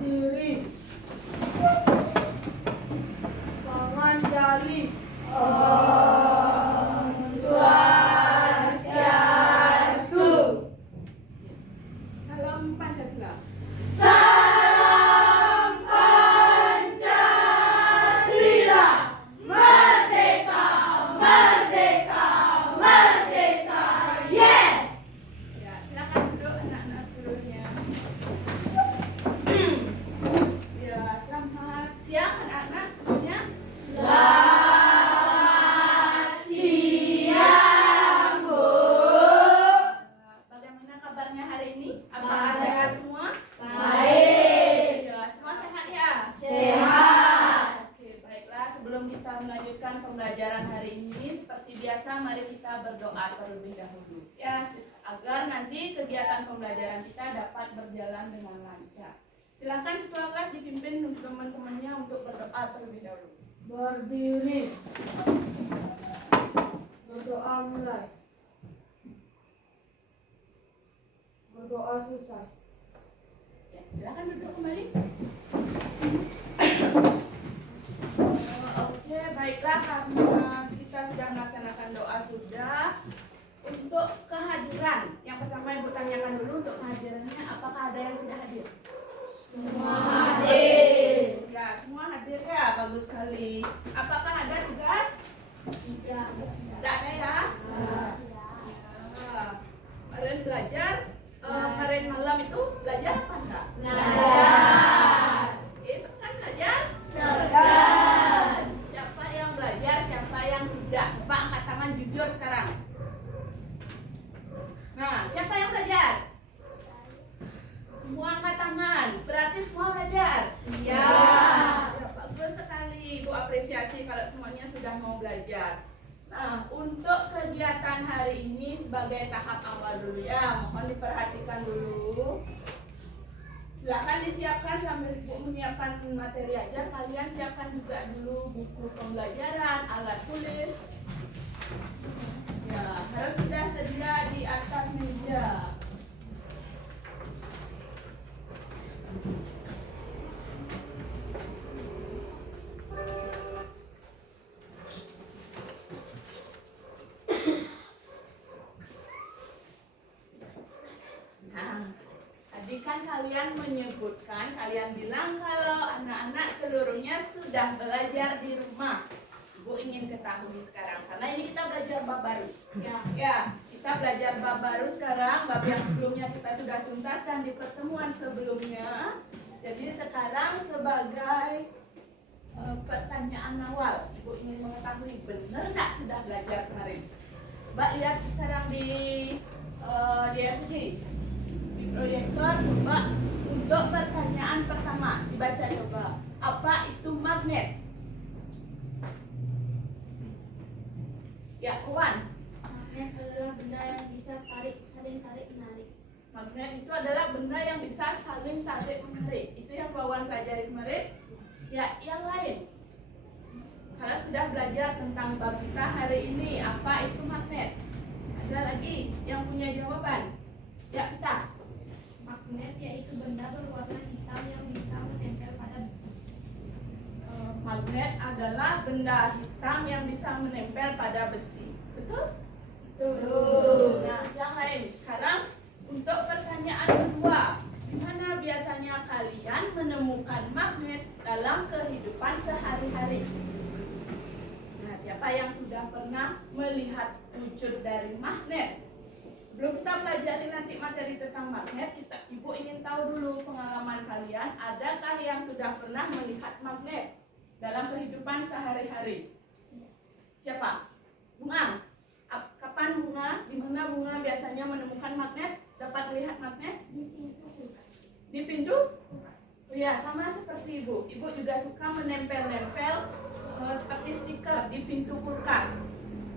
Berdiri. Tangan jari. Om Swastiastu. Salam Pancasila. Salam Pancasila. Merdeka, merdeka, merdeka. Yes. Ya, silakan duduk anak-anak seluruhnya. Ya, selamat siang anak-anak semuanya. Selamat siang, Bu. Bagaimana kabarnya hari ini? Apakah sehat semua? Baik. Ya, semua sehat ya? Sehat. Oke, baiklah. Sebelum kita melanjutkan pembelajaran hari ini, seperti biasa, mari kita berdoa terlebih dahulu. Ya, agar nanti kegiatan pembelajaran kita dapat berjalan dengan lancar. Silakan ketua kelas dipimpin teman-temannya untuk berdoa terlebih dahulu. Berdiri. Berdoa mulai. Berdoa selesai. Ya, silakan duduk kembali. Oke, baiklah, karena kita sudah melaksanakan doa sudah. Untuk kehadiran, yang pertama Ibu tanyakan dulu untuk kehadirannya, apakah ada yang tidak hadir? Semua hadir. Ya, semua hadir ya, bagus sekali. Apakah ada tugas? Tidak. Tidak ada ya? Ya. Kemarin belajar, kemarin malam itu belajar apa enggak? Belajar. Besok kan belajar? Sedang. Siapa yang belajar, siapa yang tidak? Coba angkat tangan jujur sekarang. Nah, siapa yang belajar? Semua angkat tangan. Berarti semua belajar? Iya. Ya, bagus sekali. Ibu apresiasi kalau semuanya sudah mau belajar. Nah, untuk kegiatan hari ini sebagai tahap awal dulu ya, mohon diperhatikan dulu. Silakan disiapkan sambil Ibu menyiapkan materi ajar. Kalian siapkan juga dulu buku pembelajaran, alat tulis. Ya, harus sudah sedia di atas meja. Nah, tadi kan kalian menyebutkan, kalian bilang kalau anak-anak seluruhnya sudah belajar di rumah. Ibu ingin ketahui sekarang, karena ini kita belajar bab baru. Ya, kita belajar bab baru sekarang, bab yang sebelumnya kita sudah tuntaskan di pertemuan sebelumnya. Jadi sekarang sebagai pertanyaan awal, Ibu ingin mengetahui benar nggak sudah belajar kemarin? Mbak lihat sekarang di LCD. Di proyektor, coba untuk pertanyaan pertama dibaca coba. Apa itu magnet? Ya, Kuan. Magnet adalah benda yang bisa saling tarik menarik. Magnet itu adalah benda yang bisa saling tarik menarik. Itu yang Wawan pelajari kemarin. Ya, yang lain. Kalau sudah belajar tentang bab kita hari ini, apa itu magnet? Ada lagi yang punya jawaban? Ya, kita. Magnet yaitu benda berwarna hitam yang bisa menempel pada besi. Magnet adalah benda hitam yang bisa menempel pada besi. Betul? Betul. Nah, yang lain. Sekarang untuk pertanyaan kedua, di mana biasanya kalian menemukan magnet dalam kehidupan sehari-hari? Nah, siapa yang sudah pernah melihat wujud dari magnet? Sebelum kita pelajari nanti materi tentang magnet, Ibu ingin tahu dulu pengalaman kalian, adakah yang sudah pernah melihat magnet dalam kehidupan sehari-hari? Siapa? Bunga. Kapan Bunga? Di mana Bunga biasanya menemukan magnet? Dapat melihat magnet? Di pintu? Oh ya, sama seperti Ibu. Ibu juga suka menempel-nempel seperti stiker di pintu kulkas.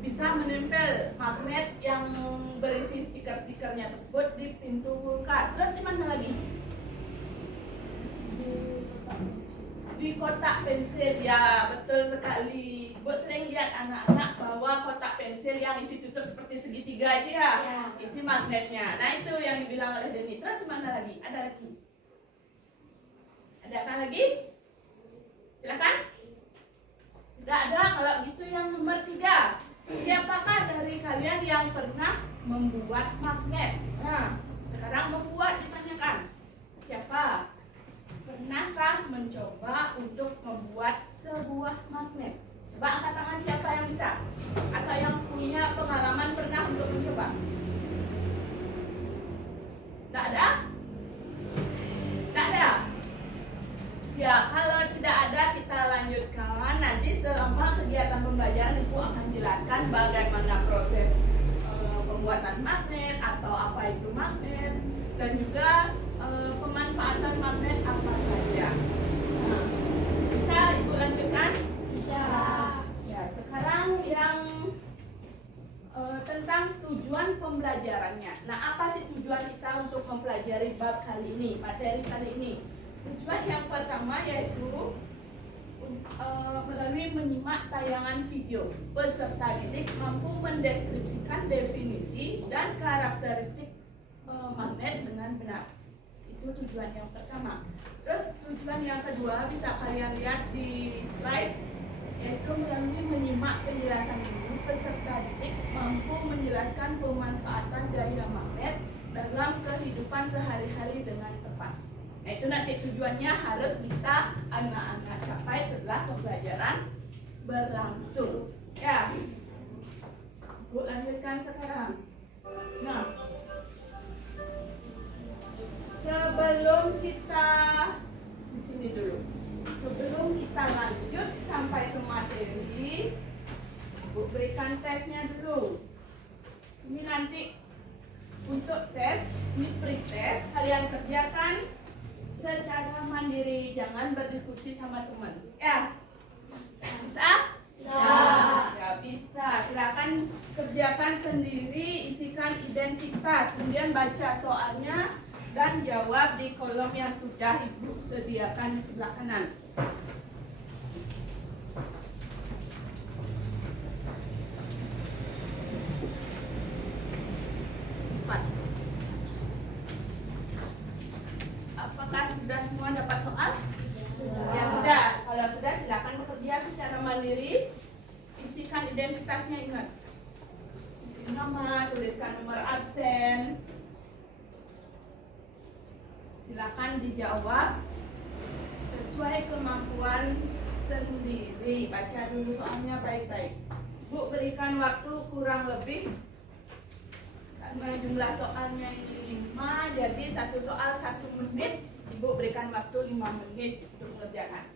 Bisa menempel magnet yang berisi stiker-stikernya tersebut di pintu kulkas. Terus di mana lagi? Di kotak pensil. Ya, betul sekali. Ibu sering lihat anak-anak bawa kotak pensil yang isi tutup seperti segitiga itu ya, isi magnetnya. Nah, itu yang dibilang oleh Deni. Terus di mana lagi? Ada lagi? Adakah lagi? Silakan. Tidak ada. Kalau gitu yang nomor 3. Siapakah dari kalian yang pernah membuat magnet? Nah, sekarang membuat ditanyakan. Siapa? Pernahkah mencoba untuk membuat sebuah magnet? Coba angkat tangan siapa yang bisa? Atau yang punya pengalaman pernah untuk mencoba? Tidak ada? Tidak ada? Ya, kalau tidak ada kita lanjutkan. Nanti selama kegiatan pembelajaran Ibu akan jelaskan bagaimana proses pembuatan magnet atau apa itu magnet dan juga pemanfaatan magnet apa saja. Nah, bisa Ibu lanjutkan? Bisa. Ya, sekarang yang tentang tujuan pembelajarannya. Nah, apa sih tujuan kita untuk mempelajari bab kali ini, materi kali ini? Tujuan yang pertama yaitu melalui menyimak tayangan video, peserta didik mampu mendeskripsikan definisi dan karakteristik magnet dengan benar. Itu tujuan yang pertama. Terus tujuan yang kedua bisa kalian lihat di slide, yaitu melalui menyimak penjelasan ini, peserta didik mampu menjelaskan pemanfaatan daya magnet dalam kehidupan sehari-hari dengan tepat. Nah, itu nanti tujuannya harus bisa anak-anak capai setelah pembelajaran berlangsung. Ya, Bu lanjutkan sekarang. Nah, sebelum kita di sini dulu. Sebelum kita lanjut sampai ke materi, Bu berikan tesnya dulu. Ini nanti untuk tes, ini pre-test, kalian kerjakan secara mandiri, jangan berdiskusi sama teman. Ya, bisa? Ya bisa. Silakan kerjakan sendiri, isikan identitas, kemudian baca soalnya dan jawab di kolom yang sudah Ibu sediakan di sebelah kanan. Apakah sudah semua dapat soal? Ya sudah. Kalau sudah silakan bekerja secara mandiri. Isikan identitasnya, ingat. Isi nama, tuliskan nomor absen. Silakan dijawab sesuai kemampuan sendiri. Baca dulu soalnya baik-baik. Bu berikan waktu kurang lebih, karena jumlah soalnya ini 5, jadi satu soal 1 menit. Ibu berikan waktu 5 menit untuk mengerjakan.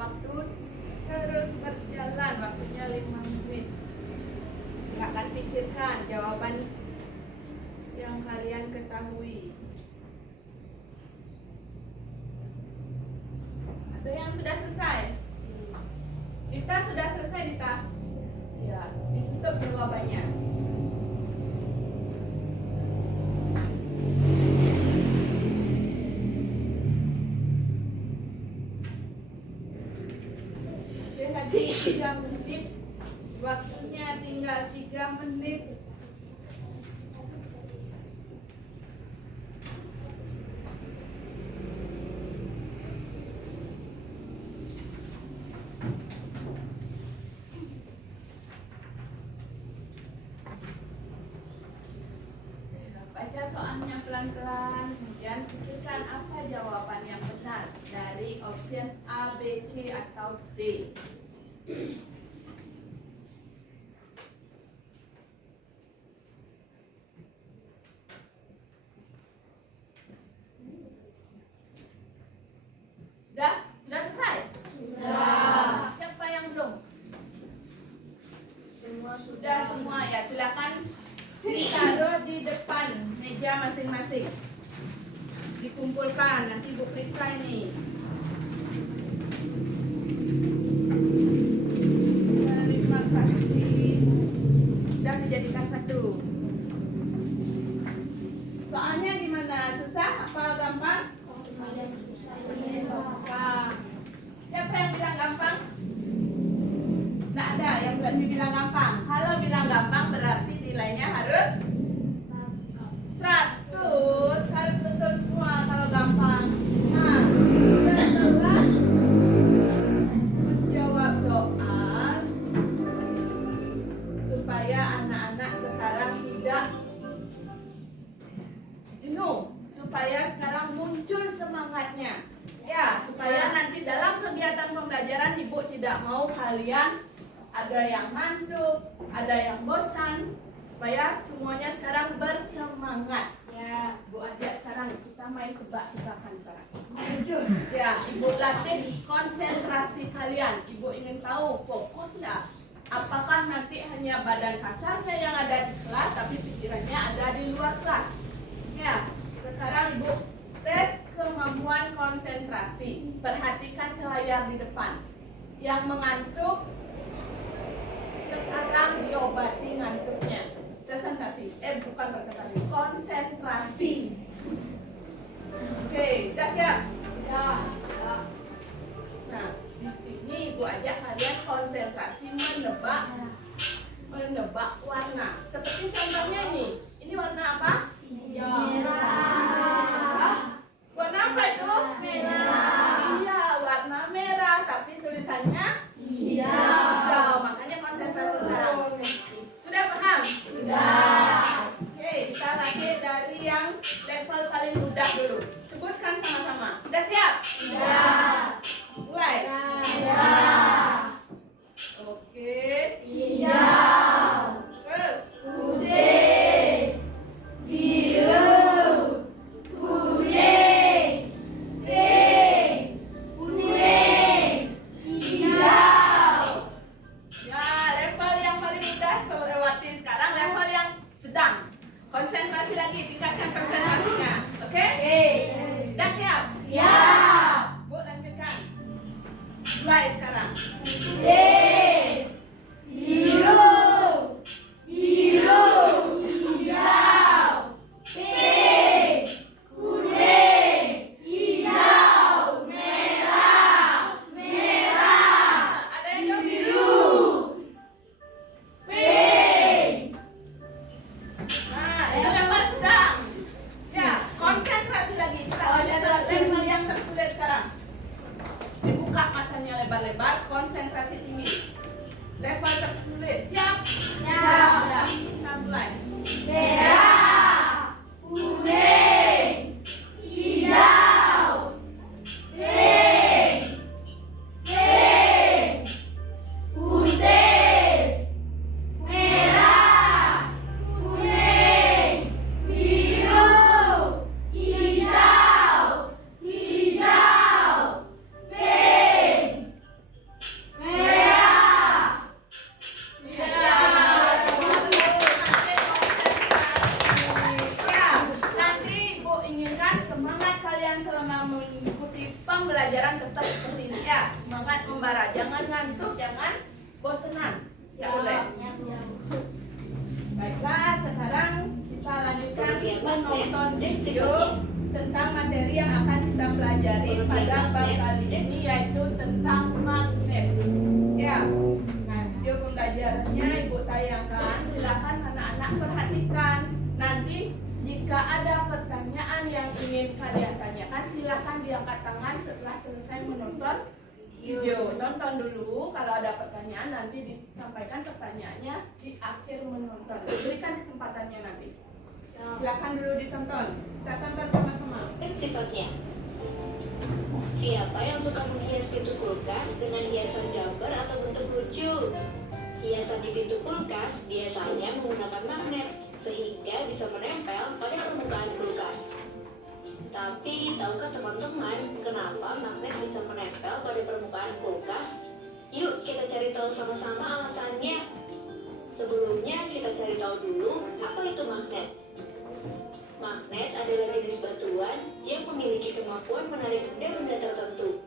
Waktu terus berjalan, waktunya 5 menit. Silakan pikirkan jawaban yang kalian ketahui. Ada yang sudah selesai? Dita sudah selesai, Dita? Ya, ditutup jawabannya. Lagi 3 menit, waktunya tinggal 3 menit. Baca soalnya pelan-pelan, kemudian pikirkan apa jawaban yang benar dari option A, B, C, atau D. Sudah? Sudah selesai? Sudah. Siapa yang belum? Semua Sudah semua ya, silakan ditaruh di depan meja masing-masing. Dikumpulkan, nanti Ibu periksa ini. Terima kasih. Sudah dijadikan satu. Soalnya gimana? Susah apa gampang? Siapa yang bilang gampang? Tidak ada yang berani bilang gampang. Kalau bilang gampang berarti nilainya harus 100. Harus betul semua kalau gampang. Nah, setelah menjawab soal, supaya anak-anak sekarang tidak jenuh, supaya sekarang muncul semangatnya. Ya, supaya nanti dalam kegiatan pembelajaran Ibu tidak mau kalian ada yang ngantuk, ada yang bosan, supaya semuanya sekarang bersemangat. Ya, Bu ajak sekarang kita main tebak-tebakan sekarang. Ya, Ibu latih konsentrasi kalian. Ibu ingin tahu fokus nggak? Apakah nanti hanya badan kasarnya yang ada di kelas, tapi pikirannya ada di luar kelas? Ya, sekarang Ibu tes kemampuan konsentrasi. Perhatikan ke layar di depan. Yang mengantuk sekarang diobati ngantuknya. Presentasi, bukan presentasi, konsentrasi. Oke, udah siap? Ya. Nah, di sini Ibu ajak kalian konsentrasi menebak warna. Seperti contohnya ini. Ini warna apa? Merah. Warna apa itu? Merah. Iya, warna merah, tapi tulisannya Hijau. Makanya konsentrasi sekarang. Sudah paham? Sudah. Oke, kita latih dari yang level paling mudah dulu. Sebutkan sama-sama. Udah siap? Sudah. Mulai. Merah. Oke. Hijau. Terus. Putih. Biru. Kuning. Pink. Kuning. Hijau. Ya, level yang paling mudah terlewati. Sekarang level yang sedang. Konsentrasi lagi, tingkatkan konsentrasinya. Oke? Udah siap? Siap. Bu, lanjutkan. Mulai sekarang. Pink. Biru. Biru. Hijau. Pink. Kuning. Hijau. Merah. Merah. Ada yang Biru. Pink. Nah, itu level sedang. Ya, konsentrasi lagi. Kita lanjut ke level yang tersulit sekarang. Dibuka matanya lebar-lebar, konsentrasi tinggi. Level tersulit. Siap? Siap. Udah, kita mulai. Merah. Kuning. Hijau. Pink. Pink. Putih. Merah. Kuning. Biru. Hijau. Hijau. Pink. Merah. Ya, nanti Ibu inginkan semangat kalian selama mengikuti pembelajaran tetap seperti ini ya. Semangat membara, jangan ngantuk, jangan bosenan. Tidak boleh. Baiklah, sekarang kita lanjutkan menonton video tentang materi yang akan kita pelajari pada bab kali ini, yaitu tentang magnet. Ya, nah video pembelajarannya Ibu tayangkan. Silakan anak-anak perhatikan. Nanti jika ada pertanyaan yang ingin kalian tanyakan, silakan diangkat tangan setelah selesai menonton video. Tonton dulu, kalau ada pertanyaan nanti disampaikan pertanyaannya di akhir menonton. Berikan kesempatannya nanti. Silakan dulu ditonton. Kita tonton sama-sama. Sifatnya. Siapa yang suka menghias pintu kulkas dengan hiasan gambar atau bentuk lucu? Hiasan di pintu kulkas biasanya menggunakan magnet sehingga bisa menempel pada permukaan kulkas. Tapi tahukah teman-teman kenapa magnet bisa menempel pada permukaan kulkas? Yuk kita cari tahu sama-sama alasannya. Sebelumnya kita cari tahu tahu dulu apa itu magnet. Magnet adalah jenis batuan yang memiliki kemampuan menarik benda-benda tertentu.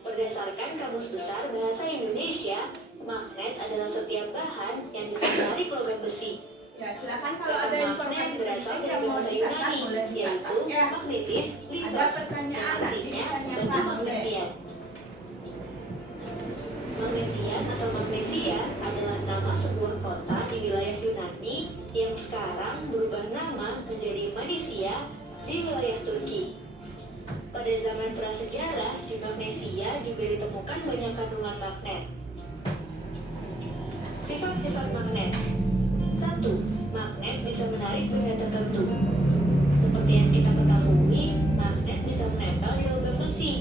Berdasarkan Kamus Besar Bahasa Indonesia, magnet adalah setiap bahan yang bisa menarik logam besi. Ya, silakan kalau ada Magnet informasi berasal penting dari yang mau bahasa dicatat Yunani, boleh dicatat yaitu ya. magnetis, Ada litos, pertanyaan yang nanti artinya ditanyakan batu oleh. magnesian. Magnesian atau magnesia adalah nama sebuah kota di wilayah Yunani yang sekarang berubah nama menjadi Manisia di wilayah Turki. Pada zaman prasejarah, di Magnesia juga ditemukan banyak kandungan magnet. Sifat-sifat magnet. 1. Magnet bisa menarik benda tertentu. Seperti yang kita ketahui, magnet bisa menempel di logam besi.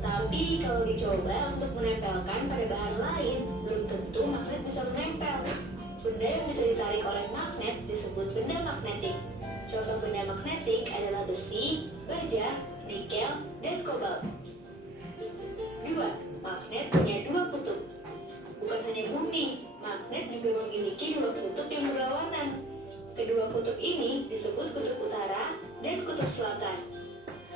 Tapi kalau dicoba untuk menempelkan pada bahan lain, belum tentu magnet bisa menempel. Benda yang bisa ditarik oleh magnet disebut benda magnetik. Contoh benda magnetik adalah besi, baja, nikel, dan kobalt. 2. Magnet punya dua kutub. Bukan hanya bumi, magnet juga memiliki dua kutub yang berlawanan. Kedua kutub ini disebut kutub utara dan kutub selatan.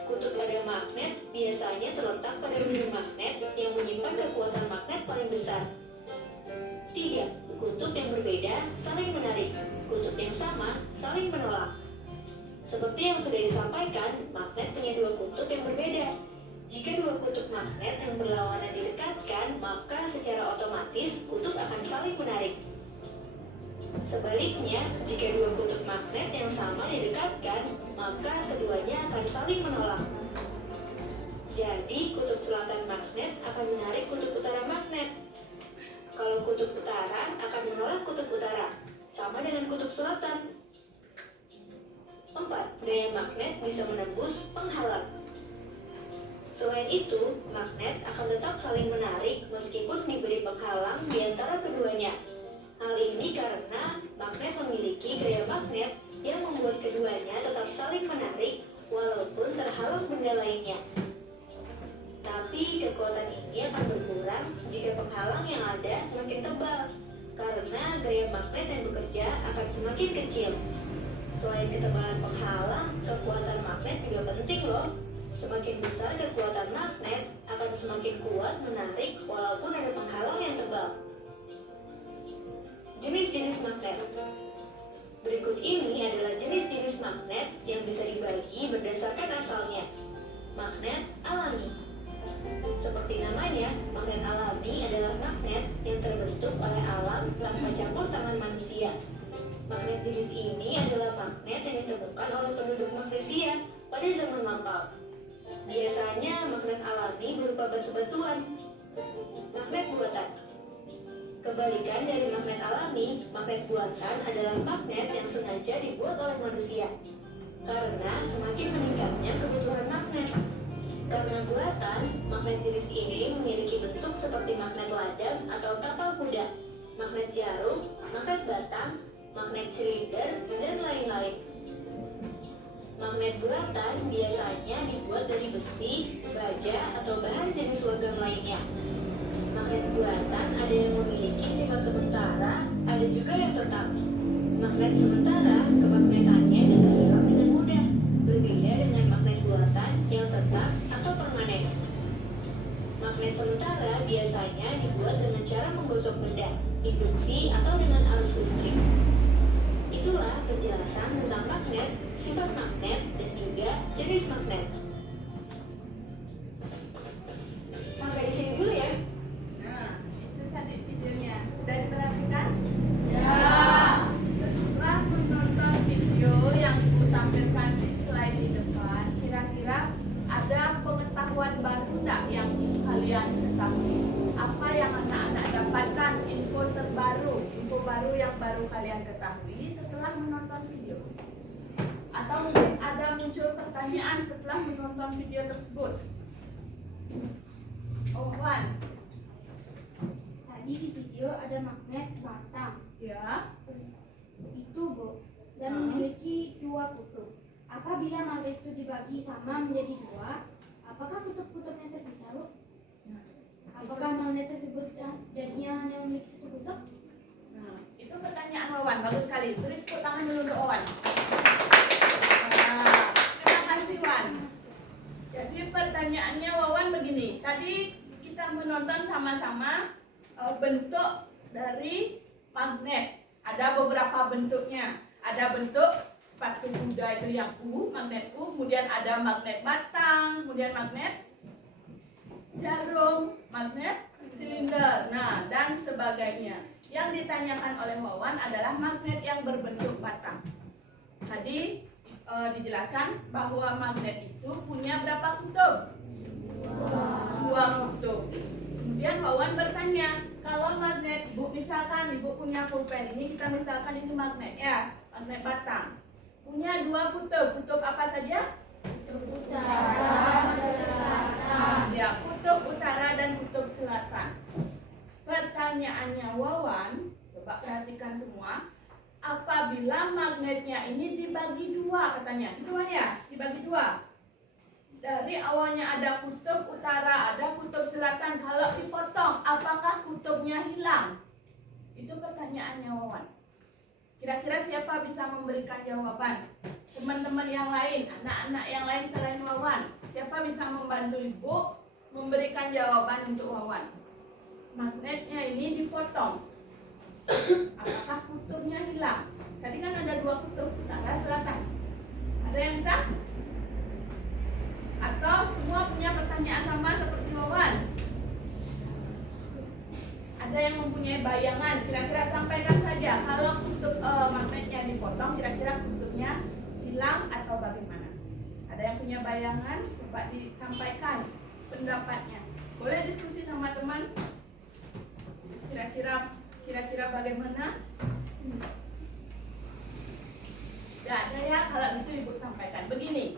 Kutub pada magnet biasanya terletak pada ujung magnet yang menyimpan kekuatan magnet paling besar. 3. Kutub yang berbeda saling menarik, kutub yang sama saling menolak. Seperti yang sudah disampaikan, magnet punya dua kutub yang berbeda. Jika dua kutub magnet yang berlawanan didekatkan, maka secara otomatis kutub akan saling menarik. Sebaliknya, jika dua kutub magnet yang sama didekatkan, maka keduanya akan saling menolak. Jadi, kutub selatan magnet akan menarik kutub utara magnet. Kalau kutub utara akan menolak kutub utara, sama dengan kutub selatan. 4. Gaya magnet bisa menembus penghalang. Selain itu, magnet akan tetap saling menarik meskipun diberi penghalang di antara keduanya. Hal ini karena magnet memiliki gaya magnet yang membuat keduanya tetap saling menarik walaupun terhalang benda lainnya. Tapi kekuatan ini akan berkurang jika penghalang yang ada semakin tebal, karena gaya magnet yang bekerja akan semakin kecil. Selain ketebalan penghalang, kekuatan magnet juga penting loh. Semakin besar kekuatan magnet, akan semakin kuat menarik walaupun ada penghalang yang tebal. Jenis-jenis magnet. Berikut ini adalah jenis-jenis magnet yang bisa dibagi berdasarkan asalnya. Magnet alami. Seperti namanya, magnet alami adalah magnet yang terbentuk oleh alam tanpa campur tangan manusia. Magnet jenis ini adalah magnet yang ditemukan oleh penduduk Magnesia pada zaman lampau. Biasanya magnet alami berupa batu-batuan. Magnet buatan. Kebalikan dari magnet alami, magnet buatan adalah magnet yang sengaja dibuat oleh manusia. Karena semakin meningkatnya kebutuhan magnet. Karena buatan, magnet jenis ini memiliki bentuk seperti magnet ladang atau tapal kuda, magnet jarum, magnet batang, magnet silinder, dan lain-lain. Magnet buatan biasanya dibuat dari besi, baja, atau bahan jenis logam lainnya. Magnet buatan ada yang memiliki sifat sementara, ada juga yang tetap. Magnet sementara, kemagnetannya bisa hilang dengan mudah, berbeda dengan magnet buatan yang tetap atau permanen. Magnet sementara biasanya dibuat dengan cara menggosok benda, induksi, atau dengan arus listrik. Itulah penjelasan tentang magnet, sifat magnet, dan juga jenis magnet. Sampai di sini dulu ya. Nah, itu tadi videonya. Sudah diperhatikan? Ya. Setelah menonton video yang Ibu tampilkan di slide di depan, kira-kira ada pengetahuan baru enggak yang kalian ketahui? Apa yang anak-anak dapatkan, info terbaru, info baru yang baru kalian ketahui setelah menonton video? Atau mungkin ada muncul pertanyaan setelah menonton video tersebut? Oh, Wan. Tadi di video ada magnet batang. Ya. Itu, Bu, dan memiliki dua kutub. Apabila magnet itu dibagi sama menjadi dua, apakah kutub-kutubnya terpisah, Bu? Apakah magnet tersebut jadinya hanya memiliki satu kutub? Nah, itu pertanyaan Wawan, bagus sekali. Beri tepuk tangan dulu untuk Wawan. Nah, terima kasih Wan. Jadi pertanyaannya Wawan begini. Tadi kita menonton sama-sama bentuk dari magnet. Ada beberapa bentuknya. Ada bentuk sepatu kuda itu yang U, magnet U. Kemudian ada magnet batang. Kemudian magnet jarum, magnet silinder. Nah, dan sebagainya. Yang ditanyakan oleh Wawan adalah magnet yang berbentuk batang. Tadi dijelaskan bahwa magnet itu punya berapa kutub? Dua kutub. Kemudian Wawan bertanya, kalau magnet Ibu, misalkan Ibu punya pulpen ini, kita misalkan ini magnet ya, magnet batang. Punya dua kutub. Kutub apa saja? Kutub utara dan selatan. Ya, kutub utara dan kutub selatan. Pertanyaannya Wawan, coba perhatikan semua. Apabila magnetnya ini dibagi dua, katanya, gitu ya, dibagi dua. Dari awalnya ada kutub utara, ada kutub selatan. Kalau dipotong, apakah kutubnya hilang? Itu pertanyaannya Wawan. Kira-kira siapa bisa memberikan jawaban? Teman-teman yang lain, anak-anak yang lain selain Wawan, siapa bisa membantu Ibu memberikan jawaban untuk Wawan? Magnetnya ini dipotong, apakah kutubnya hilang? Tadi kan ada dua kutub, utara selatan. Ada yang bisa? Atau semua punya pertanyaan sama seperti Wawan? Ada yang mempunyai bayangan? Kira-kira sampaikan saja. Kalau kutub magnetnya dipotong, kira-kira kutubnya hilang atau bagaimana? Ada yang punya bayangan? Coba disampaikan pendapatnya. Boleh diskusi sama teman? Kira-kira bagaimana? Tidak ada ya, kalau itu Ibu sampaikan. Begini,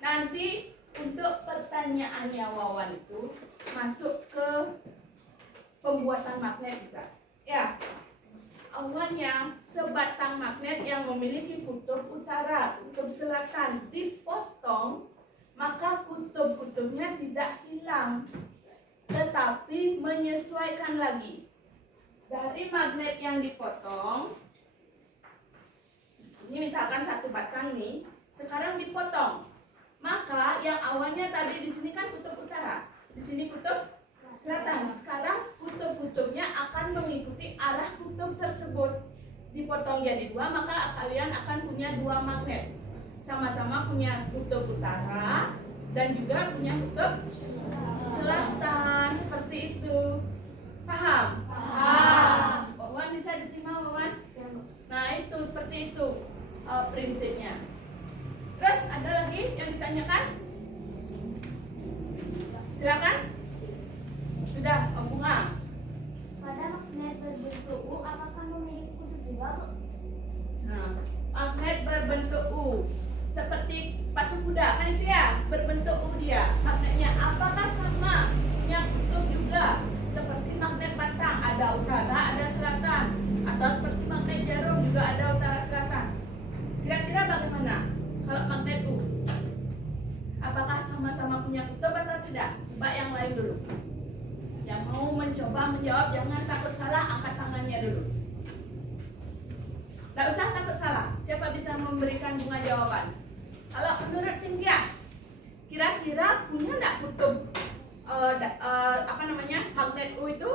nanti untuk pertanyaannya Wawan itu masuk ke pembuatan magnet bisa. Ya, awalnya sebatang magnet yang memiliki kutub utara, kutub selatan dipotong, maka kutub-kutubnya tidak hilang, tetapi menyesuaikan lagi. Dari magnet yang dipotong, ini misalkan satu batang nih, sekarang dipotong, maka yang awalnya tadi di sini kan kutub utara, di sini kutub selatan. Sekarang kutub-kutubnya akan mengikuti arah kutub tersebut. Dipotong jadi dua, maka kalian akan punya dua magnet, sama-sama punya kutub utara dan juga punya kutub selatan, seperti itu. Paham? Paham. Wawan bisa diterima, Wawan? Nah, itu seperti itu prinsipnya. Terus ada lagi yang ditanyakan? Silakan. Sudah, Om Bunga. Pada magnet berbentuk U, apakah memiliki kutub juga, Bu? Nah, magnet berbentuk U seperti sepatu kuda kan itu ya, berbentuk U dia. Magnetnya apakah sama? Punya kutub juga. Seperti magnet batang, ada utara, ada selatan. Atau seperti magnet jarum juga ada utara selatan. Kira-kira bagaimana kalau magnet U? Apakah sama-sama punya kutub atau tidak? Coba yang lain dulu. Yang mau mencoba menjawab jangan takut salah, angkat tangannya dulu. Tidak usah takut salah. Siapa bisa memberikan bunga jawaban? Kalau menurut Cynthia, kira-kira punya tidak kutub magnet U itu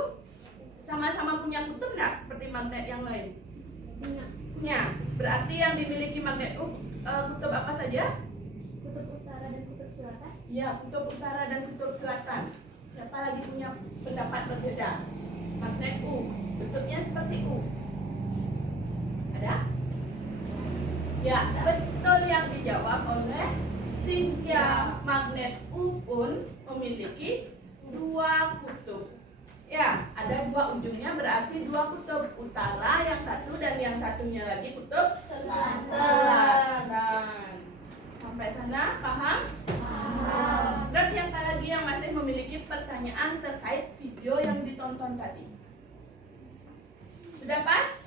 sama-sama punya kutub tidak seperti magnet yang lain? Punya. Berarti yang dimiliki magnet U kutub apa saja? Kutub utara dan kutub selatan? Ya, kutub utara dan kutub selatan. Siapa lagi punya pendapat berbeda? Magnet U, bentuknya seperti U. Ada? Ya, betul yang dijawab oleh Cynthia. Magnet U pun memiliki dua kutub. Ya, ada dua ujungnya berarti dua kutub. Utara yang satu dan yang satunya lagi kutub selatan. Sampai sana paham? Paham. Terus yang lagi yang masih memiliki pertanyaan terkait video yang ditonton tadi. Sudah pas?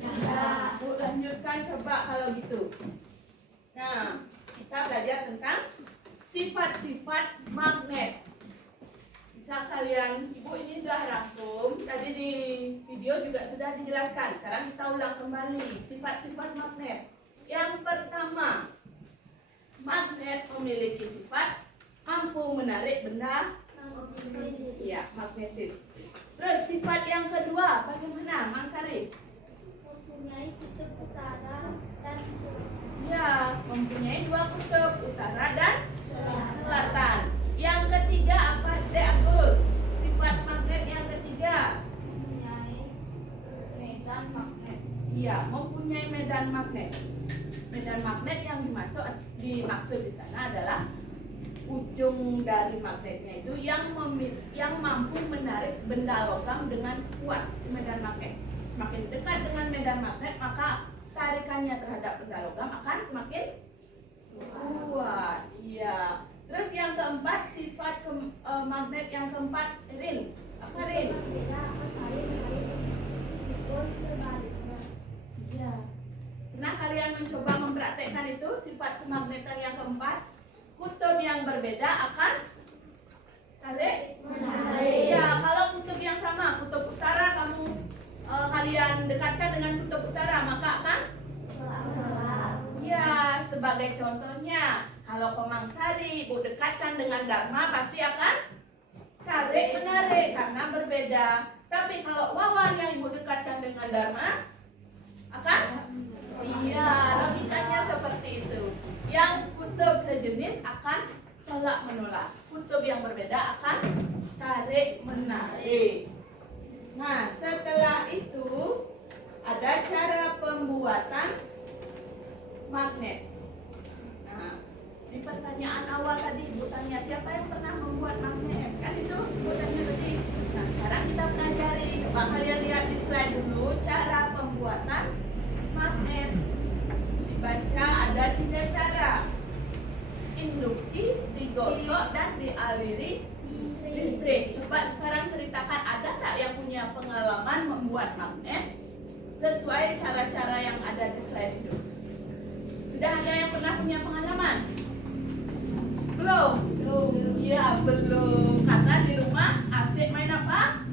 Ya. Bu, lanjutkan coba kalau gitu. Nah, kita belajar tentang sifat-sifat magnet. Bisa kalian, Ibu ini sudah rangkum. Tadi di video video juga sudah dijelaskan. Sekarang kita ulang kembali sifat-sifat magnet. Yang pertama, magnet memiliki sifat mampu menarik benda ya, magnetis. Terus sifat yang kedua, bagaimana, Mas Sarif? Mempunyai kutub utara dan selatan. Ya, mempunyai dua kutub, utara dan selatan. Yang ketiga apa, Dek Agus? Sifat magnet yang ketiga. Mempunyai medan magnet. Iya, mempunyai medan magnet. Medan magnet yang dimaksud di sana adalah ujung dari magnetnya itu yang mampu menarik benda logam dengan kuat di medan magnet. Semakin dekat dengan medan magnet, maka tarikannya terhadap benda logam akan semakin kuat. Iya. Terus yang keempat, sifat magnet yang keempat, Rin. Apa Rin? Berbeda akan tarik pun sebaliknya. Iya. Pernah kalian mencoba mempraktekkan itu sifat kemagnetan yang keempat? Kutub yang berbeda akan tarik Menarik. iya, kalau kutub yang sama, kutub utara kalian dekatkan dengan kutub utara, maka akan ya, sebagai contohnya, kalau Komangsari Ibu dekatkan dengan Dharma pasti akan tarik menarik karena berbeda. Tapi kalau Wawan yang Ibu dekatkan dengan Dharma akan iya, logikanya seperti itu. Yang kutub sejenis akan tolak menolak. Kutub yang berbeda akan tarik menarik. Nah, setelah itu ada cara pembuatan magnet. Nah, di pertanyaan awal tadi Ibu tanya siapa yang pernah membuat magnet? Kan itu Ibu tanya tadi. Nah, sekarang kita pelajari. Coba kalian lihat di slide dulu cara pembuatan magnet. Dibaca ada 3 cara. Induksi, digosok, dan dialiri listrik. Coba sekarang ceritakan, ada tak yang punya pengalaman membuat magnet sesuai cara-cara yang ada di slide itu? Sudah ada yang pernah punya pengalaman? Belum? Ya, belum. Karena di rumah asik main apa?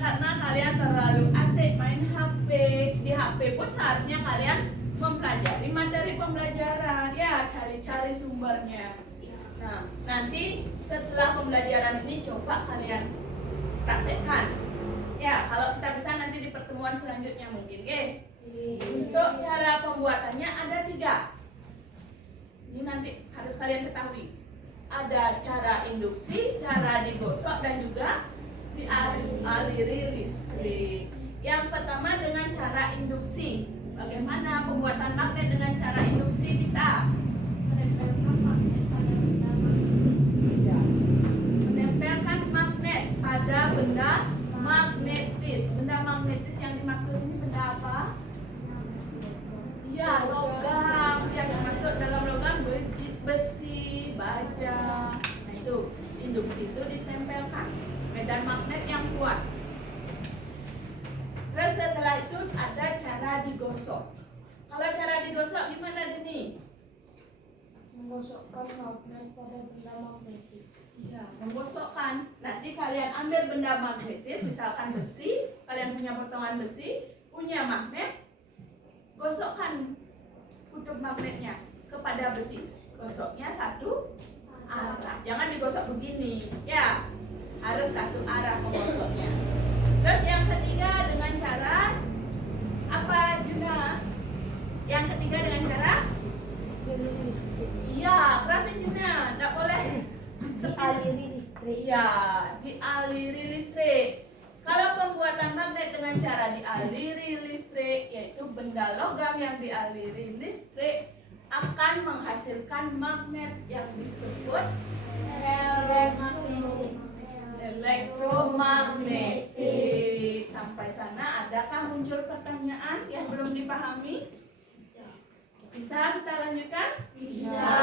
Karena kalian terlalu asik main HP. Di HP pun seharusnya kalian mempelajari materi pembelajaran. Ya, cari-cari sumbernya. Nah, nanti setelah pembelajaran ini coba kalian praktekkan. Ya, kalau kita bisa nanti di pertemuan selanjutnya mungkin, oke? Untuk cara pembuatannya ada 3. Ini nanti harus kalian ketahui. Ada cara induksi, cara digosok, dan juga dialiri listrik. Yang pertama dengan cara induksi. Bagaimana pembuatan magnet dengan cara induksi kita? Menempelkan magnet pada benda magnetis. Ya. Menempelkan magnet pada benda magnetis. Benda magnetis yang dimaksud ini benda apa? Ya, logam. Yang masuk dalam logam besi, baja. Nah itu, induksi itu ditempelkan medan magnet yang kuat. Terus setelah itu ada cara digosok. Kalau cara digosok gimana Dini? Menggosokkan magnet pada benda magnetis. Ya, menggosokkan. Nanti kalian ambil benda magnetis, misalkan besi, kalian punya potongan besi, punya magnet, gosokkan kutub magnetnya kepada besi. Gosoknya satu arah. Jangan digosok begini. Ya, harus satu arah menggosoknya. Terus yang ketiga dengan cara apa, Juna? Yang ketiga dengan cara iya, kerasin Juna. Tidak boleh Dialiri listrik. iya, dialiri listrik. Kalau pembuatan magnet dengan cara dialiri listrik, yaitu benda logam yang dialiri listrik akan menghasilkan magnet yang disebut elektromagnetik. Sampai sana adakah muncul pertanyaan yang belum dipahami? Bisa kita lanjutkan? Bisa.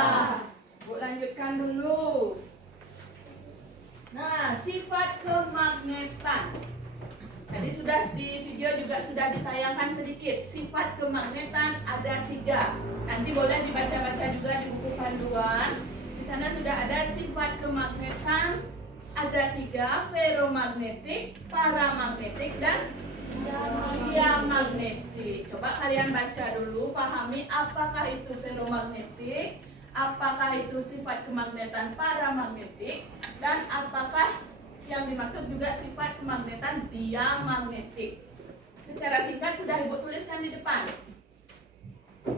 Bu lanjutkan dulu. Nah, sifat kemagnetan. Tadi sudah di video juga sudah ditayangkan sedikit. Sifat kemagnetan ada 3. Nanti boleh dibaca-baca juga di buku panduan. Di sana sudah ada sifat kemagnetan Ada 3, feromagnetik, paramagnetik, dan diamagnetik. Coba kalian baca dulu, pahami apakah itu feromagnetik, apakah itu sifat kemagnetan paramagnetik, dan apakah yang dimaksud juga sifat kemagnetan diamagnetik. Secara singkat sudah Ibu tuliskan di depan.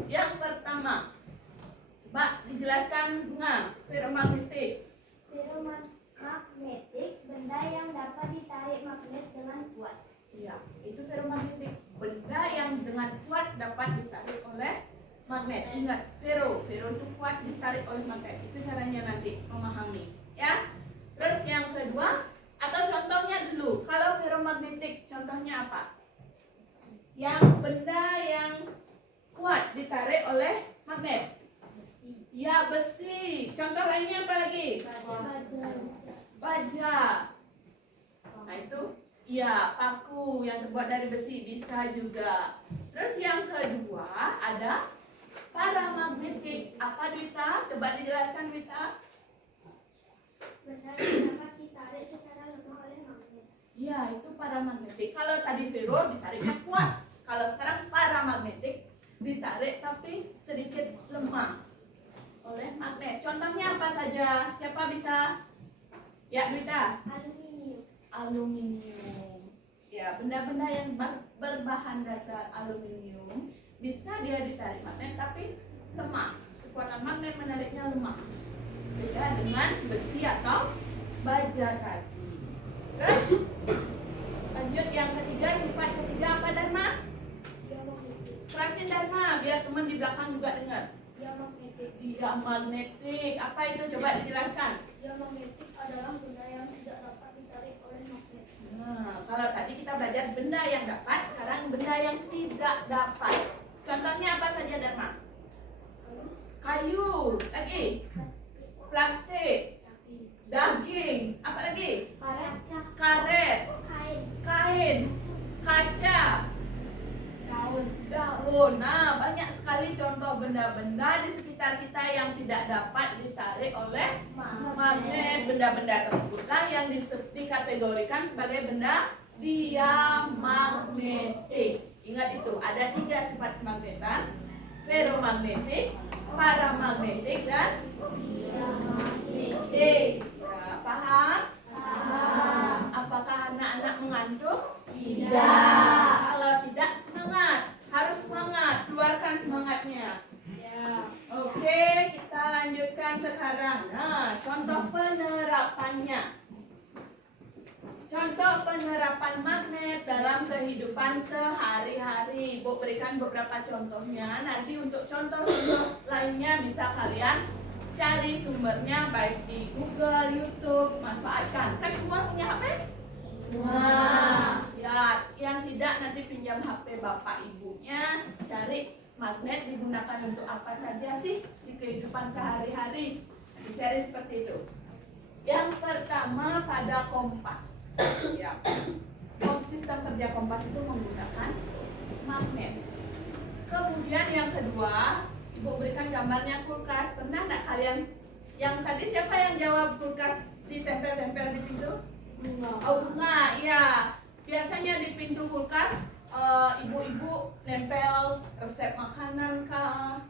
Yang pertama, coba dijelaskan Bunga, feromagnetik. Feromagnetik, benda yang dapat ditarik magnet dengan kuat. Iya, itu feromagnetik. Benda yang dengan kuat dapat ditarik oleh magnet. Ingat, fero itu kuat ditarik oleh magnet. Itu caranya nanti memahami, ya. Terus yang kedua, atau contohnya dulu. Kalau feromagnetik, contohnya apa? Yang benda yang kuat ditarik oleh magnet. Ya, besi. Contoh lainnya apa lagi? Baja. Nah itu, ya, paku yang terbuat dari besi bisa juga. Terus yang kedua ada paramagnetik. Apa Dwita? Coba dijelaskan Dwita. Benda yang dapat ditarik secara lemah oleh magnet. Ya, itu paramagnetik. Kalau tadi fero ditariknya kuat. Kalau sekarang paramagnetik ditarik tapi sedikit lemah oleh magnet. Contohnya apa saja? Siapa bisa? Ya, Dwita. Aluminium. Ya, benda-benda yang berbahan dasar aluminium bisa dia ditarik magnet tapi lemah. Kekuatan magnet menariknya lemah. Beda dengan besi atau baja tadi. Terus lanjut yang ketiga, sifat ketiga apa Dharma? Kerasin Dharma biar teman di belakang juga dengar. Diamagnetik. Apa itu? Coba dijelaskan. Diamagnetik adalah benda yang tidak dapat ditarik oleh magnet. Nah, kalau tadi kita belajar benda yang dapat, sekarang benda yang tidak dapat. Contohnya apa saja Dharma? Kayu, lagi plastik, daging, apa lagi? Karet, kain, kaca, daun. Nah, banyak sekali contoh benda-benda di sekitar kita yang tidak dapat ditarik oleh magnet. Benda-benda tersebutlah yang dikategorikan sebagai benda diamagnetik. Ingat itu, ada 3 sifat kemagnetan: feromagnetik, paramagnetik, dan diamagnetik. Ya, paham? Apakah anak-anak mengantuk? Tidak. Kalau tidak, semangat. Harus semangat. Keluarkan semangatnya. Ya. Oke, kita lanjutkan sekarang. Nah, contoh penerapannya. Contoh penerapan magnet dalam kehidupan sehari-hari. Ibu berikan beberapa contohnya. Nanti untuk contoh-contoh lainnya bisa kalian cari sumbernya baik di Google, YouTube, manfaatkan. Kan semua punya HP? Wah, ya, yang tidak nanti pinjam HP bapak ibunya, cari magnet digunakan untuk apa saja sih di kehidupan sehari-hari. Dicari seperti itu. Yang pertama pada kompas. Ya. Sistem kerja kompas itu menggunakan magnet. Kemudian yang kedua, Ibu berikan gambarnya kulkas. Pernah enggak kalian? Yang tadi siapa yang jawab kulkas ditempel-tempel di pintu? Oh, bunga, iya. Biasanya di pintu kulkas ibu-ibu nempel resep makanan kah,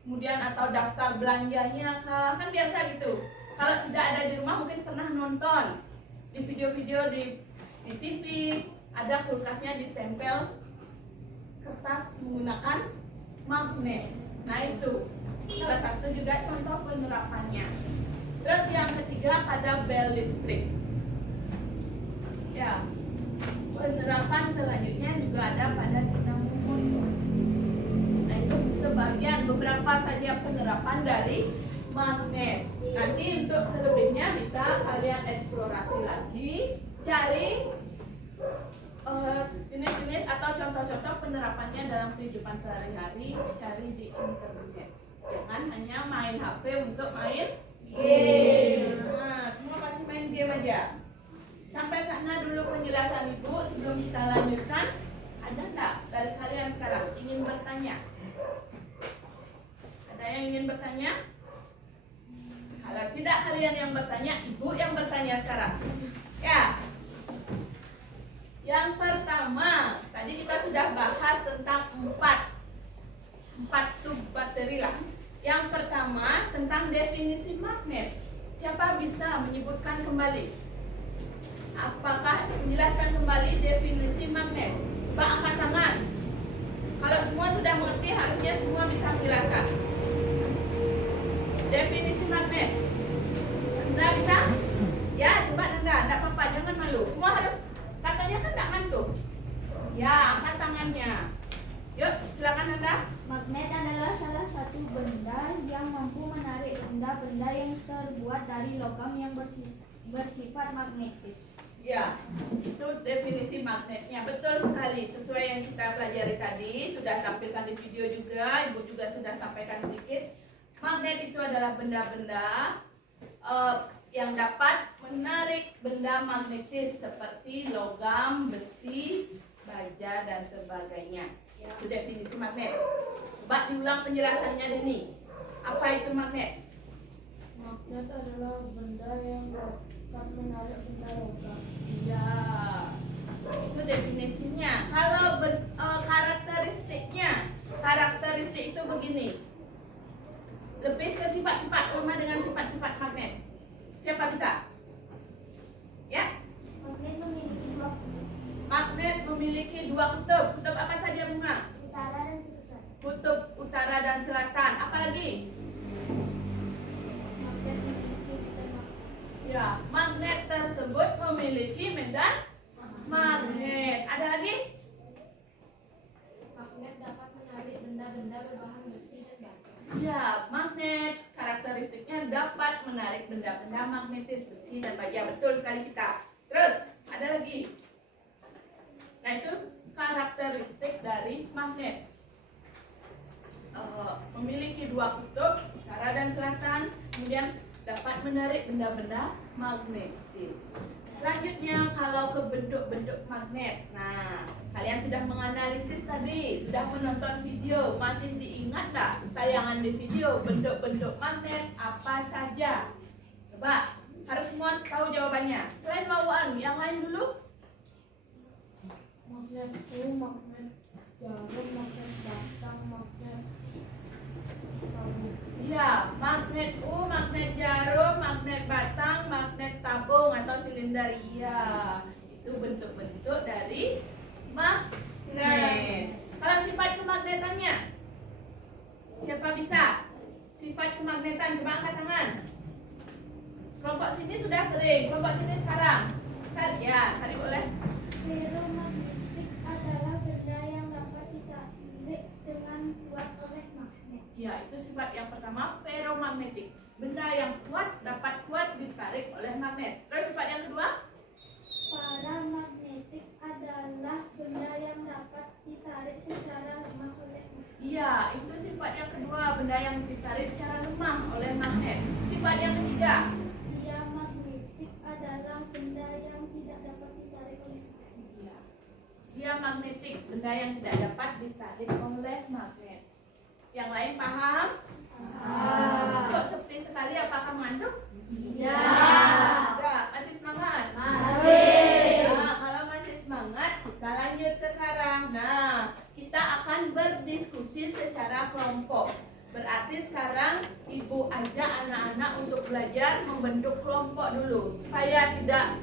kemudian atau daftar belanjanya kah, kan biasa gitu. Kalau tidak ada di rumah mungkin pernah nonton di video-video di TV, ada kulkasnya ditempel kertas menggunakan magnet. Nah itu salah satu juga contoh penerapannya. Terus yang ketiga pada bel listrik. Ya, penerapan selanjutnya juga ada pada dinamo motor. Nah itu sebagian beberapa saja penerapan dari magnet. Nanti untuk selebihnya bisa kalian eksplorasi lagi, cari jenis-jenis atau contoh-contoh penerapannya dalam kehidupan sehari-hari, cari di internet. Jangan hanya main HP untuk main game. Nah, semua pasti main game aja. Sampai sana dulu penjelasan Ibu. Sebelum kita lanjutkan, ada enggak dari kalian sekarang ingin bertanya? Ada yang ingin bertanya? Kalau tidak, kalian kalian yang bertanya, Ibu yang bertanya sekarang. Ya. Yang pertama, tadi kita sudah bahas tentang empat submateri lah. Yang pertama tentang definisi magnet. Siapa bisa menyebutkan kembali? Apakah menjelaskan kembali definisi magnet? Coba angkat tangan. Kalau semua sudah mengerti, harusnya semua bisa menjelaskan. Definisi magnet. Nanda bisa? Ya, coba Nanda. Tidak apa-apa, jangan malu. Semua harus, katanya kan tidak ngantuk. Ya, angkat tangannya. Yuk, silakan Nanda. Magnet adalah salah satu benda yang mampu menarik benda-benda yang terbuat dari logam yang bersifat magnetis. Ya, itu definisi magnetnya. Betul sekali, sesuai yang kita pelajari tadi. Sudah tampilkan di video juga, Ibu juga sudah sampaikan sedikit. Magnet itu adalah benda-benda yang dapat menarik benda magnetis seperti logam, besi, baja, dan sebagainya. Itu definisi magnet. Coba diulang penjelasannya Deni. Apa itu magnet? Magnet adalah benda yang dapat menarik benda logam. Ya, itu definisinya. Kalau karakteristik itu begini. Lebih ke sifat-sifat, sama dengan sifat-sifat magnet. Siapa bisa? Ya, Magnet memiliki dua kutub, magnet memiliki dua kutub. Kutub apa saja Bunga? utara dan kutub selatan. Kutub utara dan selatan. Apa lagi? Magnet memiliki medan magnet. Ya, magnet tersebut memiliki medan magnet. Ada lagi? Magnet dapat menarik benda-benda berbahan besi dan batu. Ya, magnet karakteristiknya dapat menarik benda-benda magnetis, besi dan baja. Betul sekali kita. Terus, ada lagi. Nah, itu karakteristik dari magnet. Memiliki dua kutub, utara dan selatan, kemudian dapat menarik benda-benda magnetis. Selanjutnya, kalau ke bentuk-bentuk magnet. Nah, kalian sudah menganalisis tadi, sudah menonton video, masih diingat tak tayangan di video bentuk-bentuk magnet apa saja? Coba, harus semua tahu jawabannya. Selain Wawan, yang lain dulu. Magnet magnet jarum, magnet batang, magnet tabung. Ya, magnet magnet jarum, magnet batang, magnet tabung atau silinder. Iya, itu bentuk-bentuk dari magnet. Kalau sifat kemagnetannya, siapa bisa? Sifat kemagnetan, coba angkat tangan. Kelompok sini sudah sering, kelompok sini sekarang. Sari, ya, Sari boleh. Ferromagnetik adalah benda yang dapat ditarik dengan kuat oleh magnet. Ya, itu sifat yang pertama, ferromagnetik. Benda yang kuat dapat kuat ditarik oleh magnet. Terus sifat yang kedua? Paramagnetik adalah benda yang dapat ditarik secara lemah oleh magnet. Iya, itu sifat yang kedua, benda yang ditarik secara lemah oleh magnet. Sifat yang ketiga? Diamagnetik adalah benda yang tidak dapat ditarik oleh magnet. Iya. Dia magnetik, benda yang tidak dapat ditarik oleh magnet. Yang lain paham? Kok sepi sekali, apakah mengantuk? Tidak. Masih semangat? Nah, kalau masih semangat, kita lanjut sekarang. Nah, kita akan berdiskusi secara kelompok. Berarti sekarang Ibu ajak anak-anak untuk belajar membentuk kelompok dulu, supaya tidak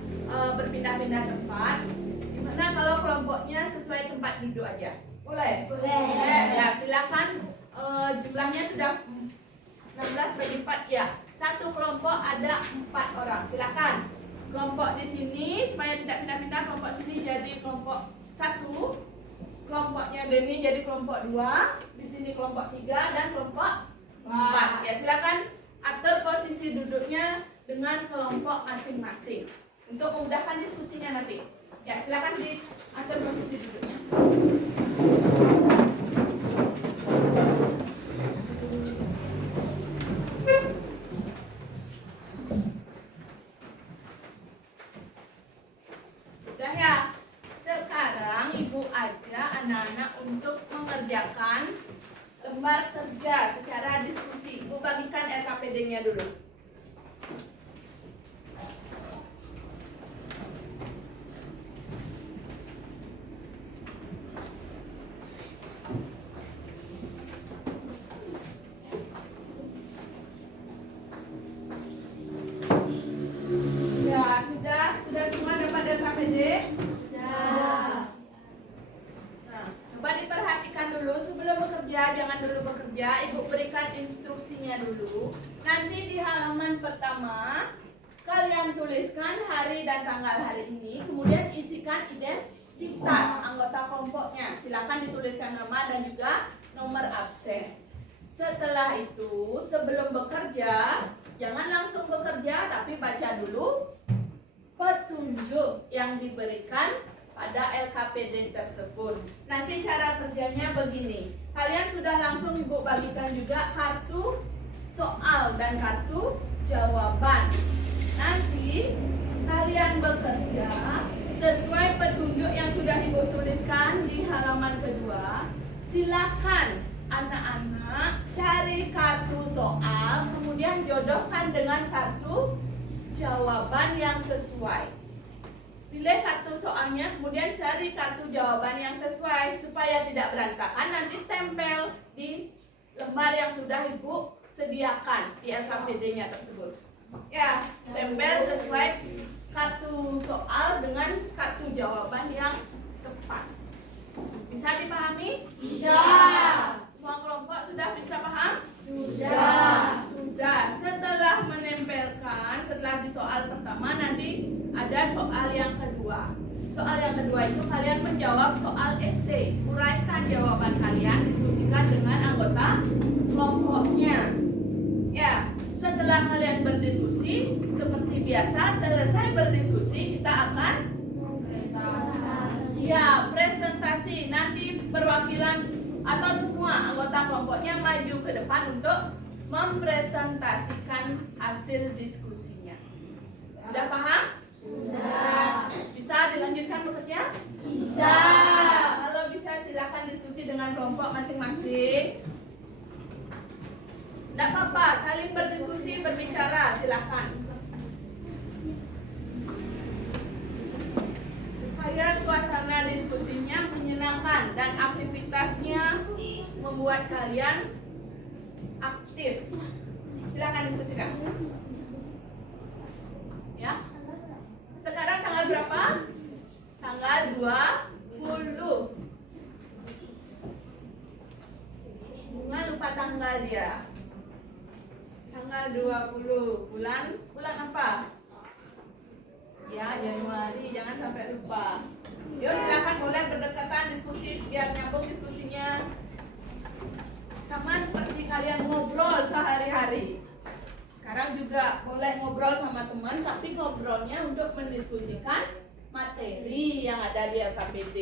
berpindah-pindah tempat. Gimana kalau kelompoknya sesuai tempat duduk aja? Boleh? Ya, silakan. Jumlahnya sudah 16/4 ya. Satu kelompok ada 4 orang. Silakan. Kelompok di sini supaya tidak pindah-pindah, kelompok sini jadi kelompok 1. Kelompoknya Deni jadi kelompok 2. Di sini kelompok 3 dan kelompok 4. Ya, silakan atur posisi duduknya dengan kelompok masing-masing untuk memudahkan diskusinya nanti. Ya, silakan diatur posisi duduknya. Udah ya. Sekarang Ibu ajak anak-anak untuk mengerjakan lembar kerja secara diskusi. Ibu bagikan LKPD-nya dulu. jangan dulu bekerja. Ibu berikan instruksinya dulu. Nanti di halaman pertama kalian tuliskan hari dan tanggal hari ini, kemudian isikan identitas anggota kelompoknya. Silakan dituliskan nama dan juga nomor absen. Setelah itu, sebelum bekerja, jangan langsung bekerja, tapi baca dulu petunjuk yang diberikan pada LKPD tersebut. Nanti cara kerjanya begini. Kalian sudah langsung Ibu bagikan juga kartu soal dan kartu jawaban. Nanti kalian bekerja sesuai petunjuk yang sudah Ibu tuliskan di halaman kedua. Silakan anak-anak cari kartu soal, kemudian jodohkan dengan kartu jawaban yang sesuai. Pilih kartu soalnya, kemudian cari kartu jawaban yang sesuai supaya tidak berantakan. Nanti tempel di lembar yang sudah Ibu sediakan di LKPD-nya tersebut. Ya, tempel sesuai kartu soal dengan kartu jawaban yang tepat. Bisa dipahami? Bisa. Semua kelompok sudah bisa paham? Sudah. Sudah. Setelah menempelkan, setelah di soal pertama nanti ada soal yang kedua. Soal yang kedua itu kalian menjawab soal esai. Uraikan jawaban kalian, diskusikan dengan anggota kelompoknya. Ya, setelah kalian berdiskusi, seperti biasa, selesai berdiskusi kita akan presentasi. Nanti perwakilan atau semua anggota kelompoknya maju ke depan untuk mempresentasikan hasil diskusinya. Sudah paham? Sudah. Bisa dilanjutkan bekerja? Bisa. Kalau bisa silakan diskusi dengan kelompok masing-masing. Tidak apa-apa, saling berdiskusi, berbicara, silakan. Supaya suasana diskusinya menyenangkan dan aktivitasnya membuat kalian aktif. Silakan diskusikan. Ya. Sekarang tanggal berapa? Tanggal 20. Bunga lupa tanggal dia. Tanggal 20. Bulan apa? Ya, Januari, jangan sampai lupa. Yuk silakan boleh berdekatan diskusi biar nyambung diskusinya. Sama seperti kalian ngobrol sehari-hari. Sekarang juga boleh ngobrol sama teman, tapi ngobrolnya untuk mendiskusikan materi yang ada di LKPD.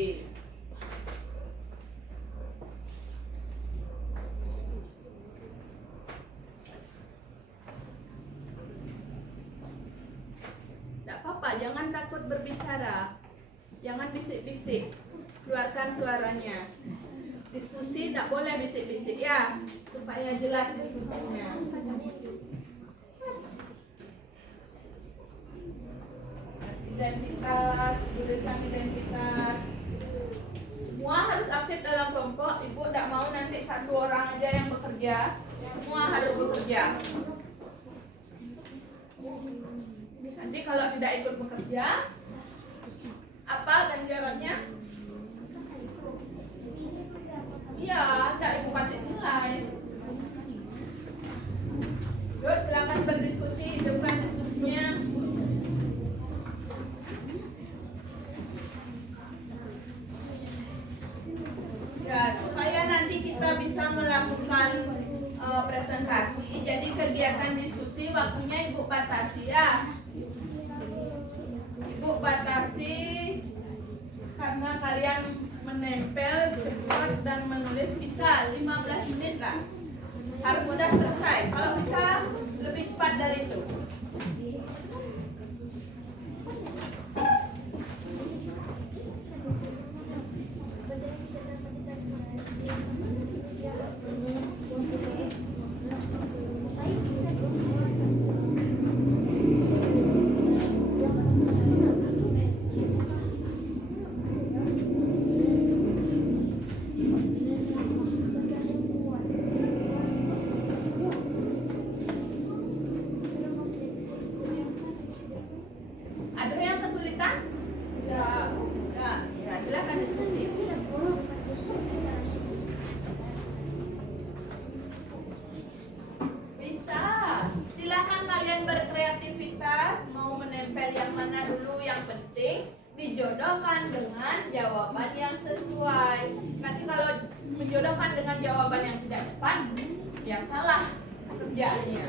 Tidak apa-apa, jangan takut berbicara. Jangan bisik-bisik. Keluarkan suaranya. Diskusi tidak boleh bisik-bisik ya, supaya jelas diskusinya. Identitas, tuliskan identitas. Semua harus aktif dalam kelompok. Ibu tidak mau nanti satu orang aja yang bekerja. Semua harus bekerja. Nanti kalau tidak ikut bekerja, apa ganjarannya? Iya, tidak Ibu kasih nilai. Yuk silakan berdiskusi, hidupkan diskusinya. Ya, supaya nanti kita bisa melakukan presentasi. Jadi kegiatan diskusi waktunya Ibu batasi ya. Ibu batasi karena kalian menempel, cepat dan menulis bisa 15 menit lah. Harus sudah selesai. Kalau bisa lebih cepat dari itu. dijodohkan dengan jawaban yang tidak tepat, ya salah kerjaannya.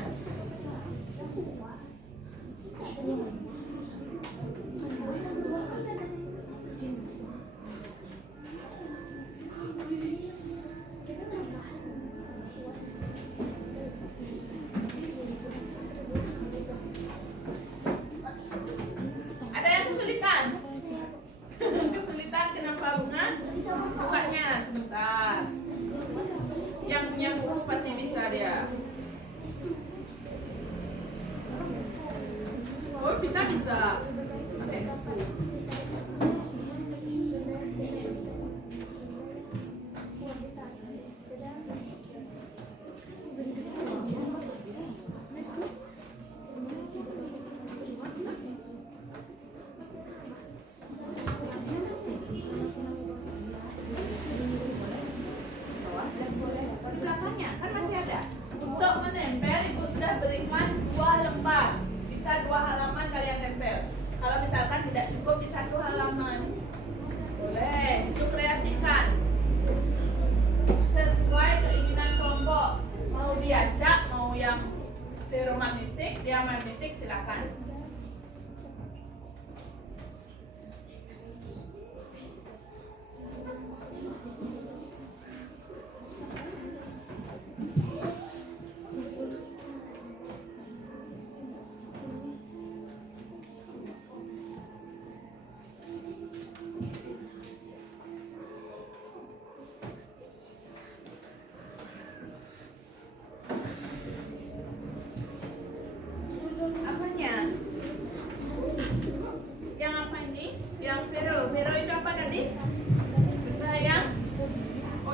Ada yang kesulitan? Kesulitan kenapa bunga? Bukanya sebentar. Yang punya buku pasti bisa dia. Oh, kita bisa. Oke. Di belakangnya kan masih ada. Untuk menempel ibu sudah berikan 2 lembar. Bisa 2 halaman kalian tempel. Kalau misalkan tidak cukup di 1 halaman, boleh itu kreasikan sesuai keinginan kelompok. Mau diajak, mau yang ferromagnetik, diamagnetik, silakan. Apanya? Yang apa ini? Yang Vero. Vero itu apa tadi? Benda yang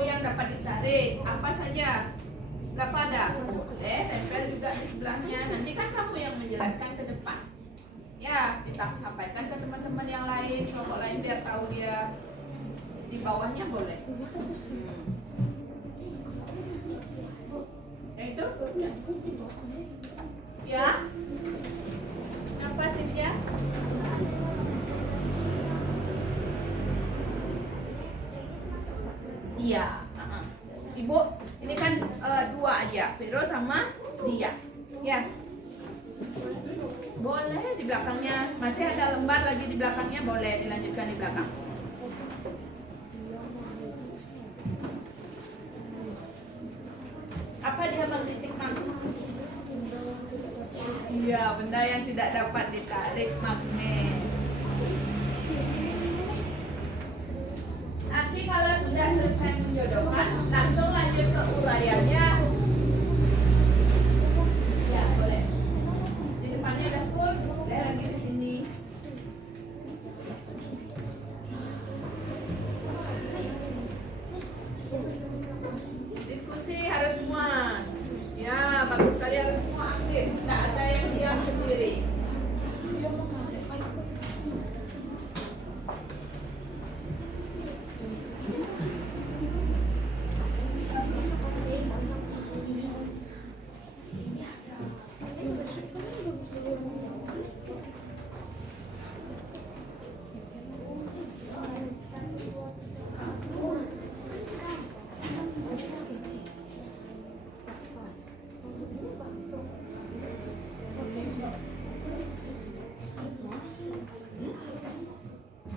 yang dapat ditarik. Apa saja? Berapa ada? Boleh tempel juga di sebelahnya. Nanti kan kamu yang menjelaskan ke depan. Ya, kita sampaikan ke teman-teman yang lain, kelompok lain biar tahu dia di bawahnya boleh. Yang itu? Ya? Apa sih dia? Iya. Ibu, ini kan 2 aja, Vero sama dia. Ya. Boleh di belakangnya, masih ada lembar lagi di belakangnya, boleh dilanjutkan di belakang. Apa dia magnetik magnet? Iya, benda yang tidak dapat ditarik magnet. Nanti kalau sudah selesai menjodohkan, langsung lanjut ke uraiannya. Ya, boleh. Di depannya udah full, boleh lagi di sini. Diskusi harus semua. Ya, bagus sekali, harus semua aktif. Tidak ada yang diam sendiri.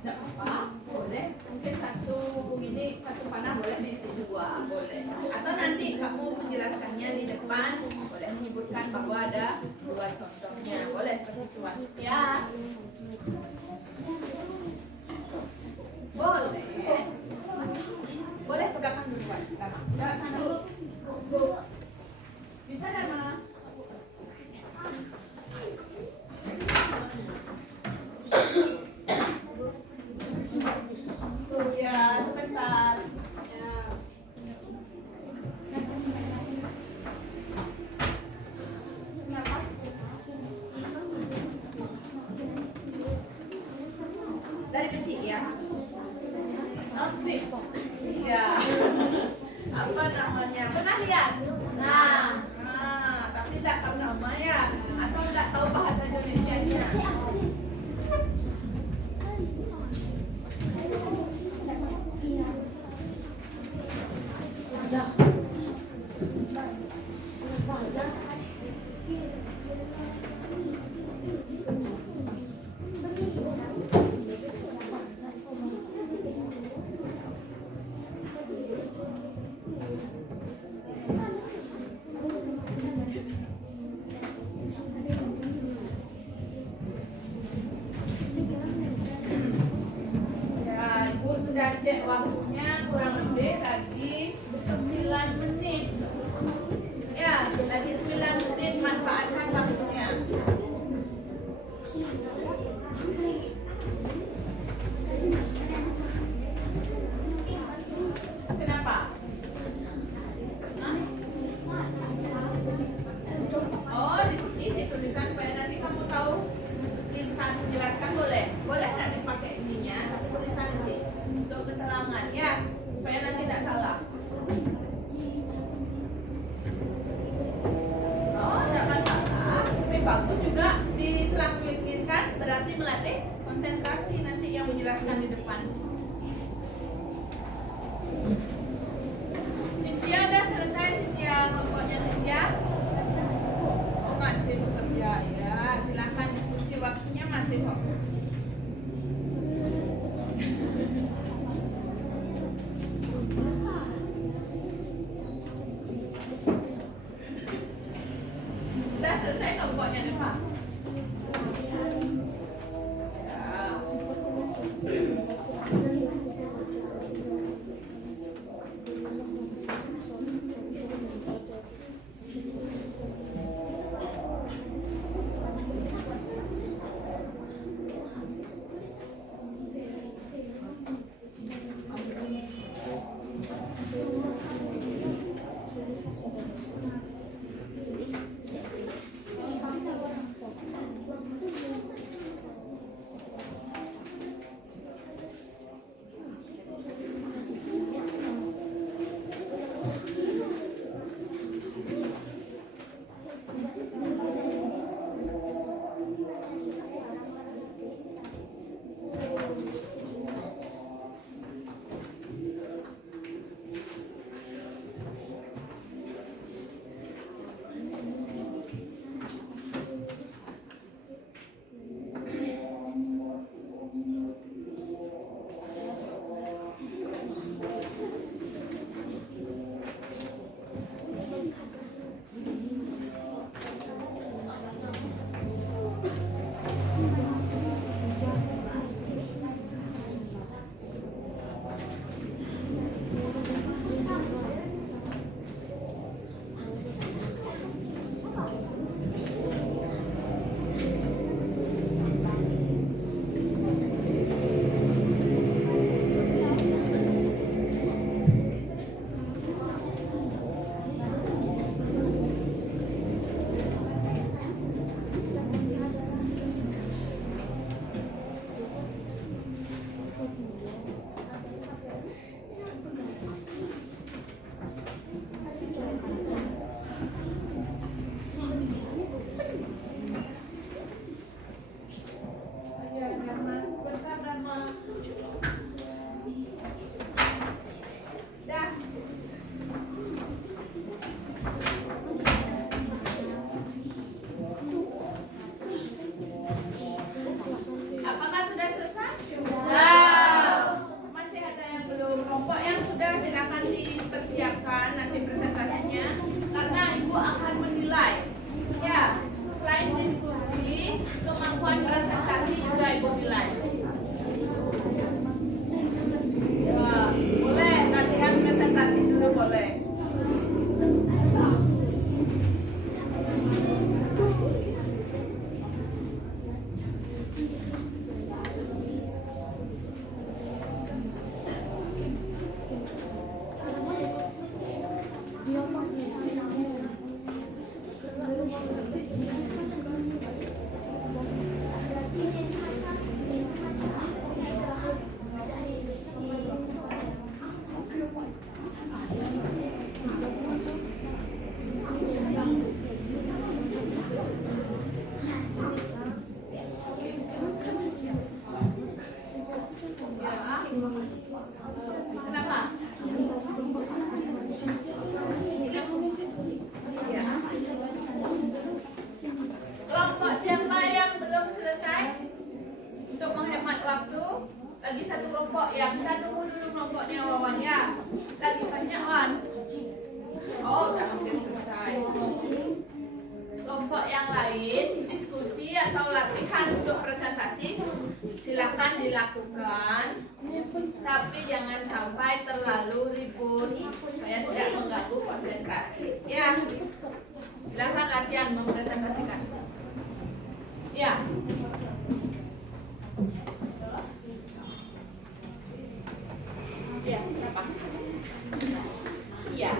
Tidak apa, boleh. Mungkin satu panah boleh diisi 2, boleh. Atau nanti kamu menjelaskannya di depan, boleh menyebutkan bahwa ada 2 contohnya, boleh seperti itu. Ya, boleh. Boleh pegangkan duluan. Jangan sana dulu. Bisa Dharma? Ya, sebentar. Ya. Dari besi ya. Oke. Ya. Apa namanya? Pernah lihat? Nah, tapi tidak tahu namanya atau tidak tahu bahasa Indonesianya. Ya, Ibu sudah cek waktunya kurang lebih lagi 9 tapi jangan sampai terlalu ribut supaya tidak mengganggu konsentrasi. Ya, silakan latihan mempresentasikan. Ya. Ya, kenapa? Iya.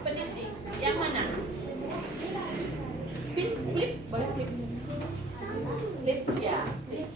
Peniti. Yang mana? Flip, boleh flip. Flip, ya. Flip.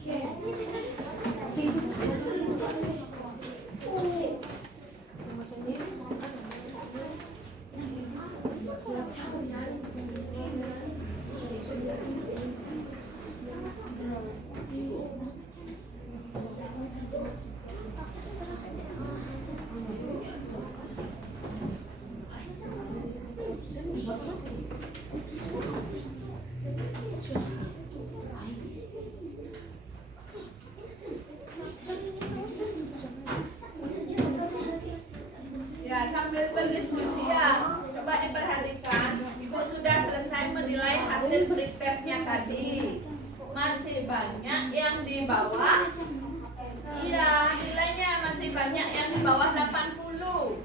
Ya, sambil berdiskusi ya, coba diperhatikan. Ibu sudah selesai menilai hasil trik tesnya tadi. Masih banyak yang di bawah. Iya, nilainya masih banyak yang di bawah 80.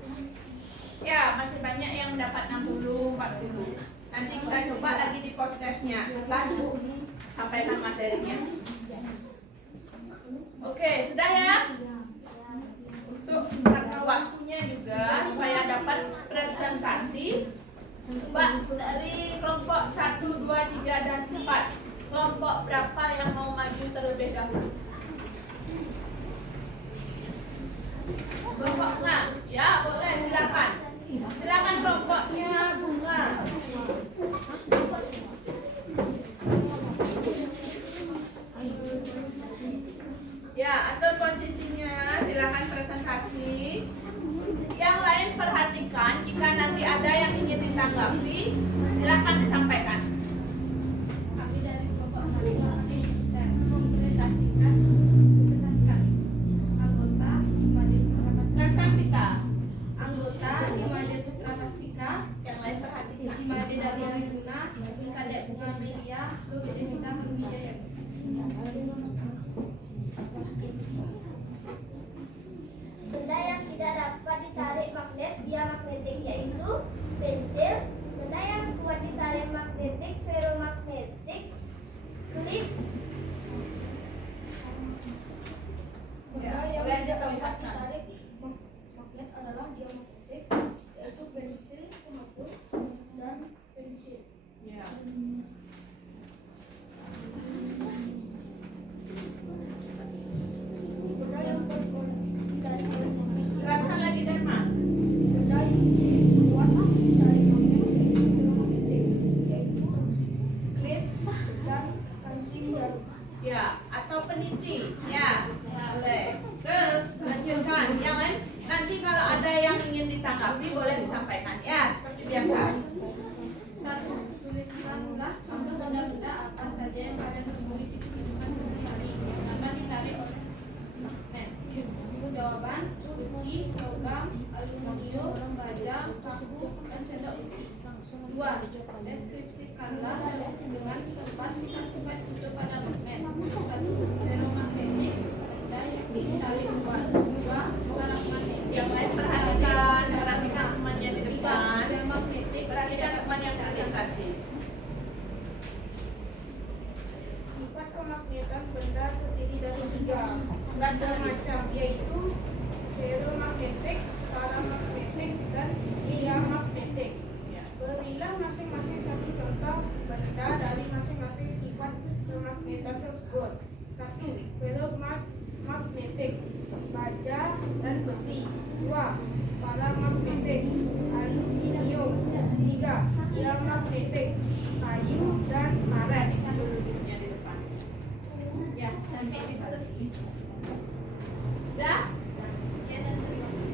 Ya, masih banyak yang dapat 60, 40. Nanti kita coba lagi di post testnya setelah Ibu sampaikan materinya. Oke, sudah ya? Untuk tata waktunya juga supaya dapat presentasi. Coba dari kelompok 1, 2, 3, dan 4. Kelompok berapa yang mau maju terlebih dahulu? Kelompok bunga? Ya, boleh, silakan. Silakan kelompoknya bunga. Ya, atur posisinya, silakan presentasi. Yang lain perhatikan, jika nanti ada yang ingin ditanggapi, silakan disampaikan. Kami dari kelompok 1 akan mempresentasikan anggota Imade Putra Pastika. Silakan kita. Anggota Imade Putra Pastika, Yang lain perhatikan. Imade Dharma Wiruna, Kadek Putra Media, Logi Devita Manujaya. Benda yang tidak dapat ditarik magnet via magnetik yaitu pensil. Benda yang kuat ditarik magnetik ferromagnetik, klip. Ya, Yang boleh tidak dapat diperlihatkan. ditarik magnet adalah diamagnetik, yaitu pensil, penghapus, dan pensil. Ya. Benda yang kuat ditarik oleh magnet. Jelaskan lagi Dharma. Benda yang kuat ditarik magnet ferromagnetik, yaitu klip dan kancing jarum. Ya, atau peniti. Ya, boleh. Terus lanjutkan. Yang lain nanti kalau ada yang ingin ditanggapi boleh disampaikan. Ya, seperti biasa. 1. Tuliskanlah contoh benda-benda apa saja yang kalian temui di kehidupan sehari-hari yang akan ditarik oleh magnet. Jawaban: besi, logam, aluminium, baja, paku, dan sendok isi. 2. Deskripsikanlah dengan tempat sifat-sifat untuk pada magnet. 1. Ferromagnetik, benda yang ditarik kuat. 2. Paramagnetik. Yang lain perhatikan temannya di 3. depan. Diamagnetik. Perhatikan teman yang presentasi. Sifat kemagnetan benda terdiri dari 3 macam, yaitu ferromagnetik, paramagnetik, dan diamagnetik. Ya. Berilah masing-masing satu contoh benda dari masing-masing sifat kemagnetan tersebut. 1. Ferromagnetik, baja dan besi. 2. Paramagnetik, aluminium. 3. Diamagnetik, kayu dan karet. Dulunya di depan. Ya, nanti dikasih. Sudah?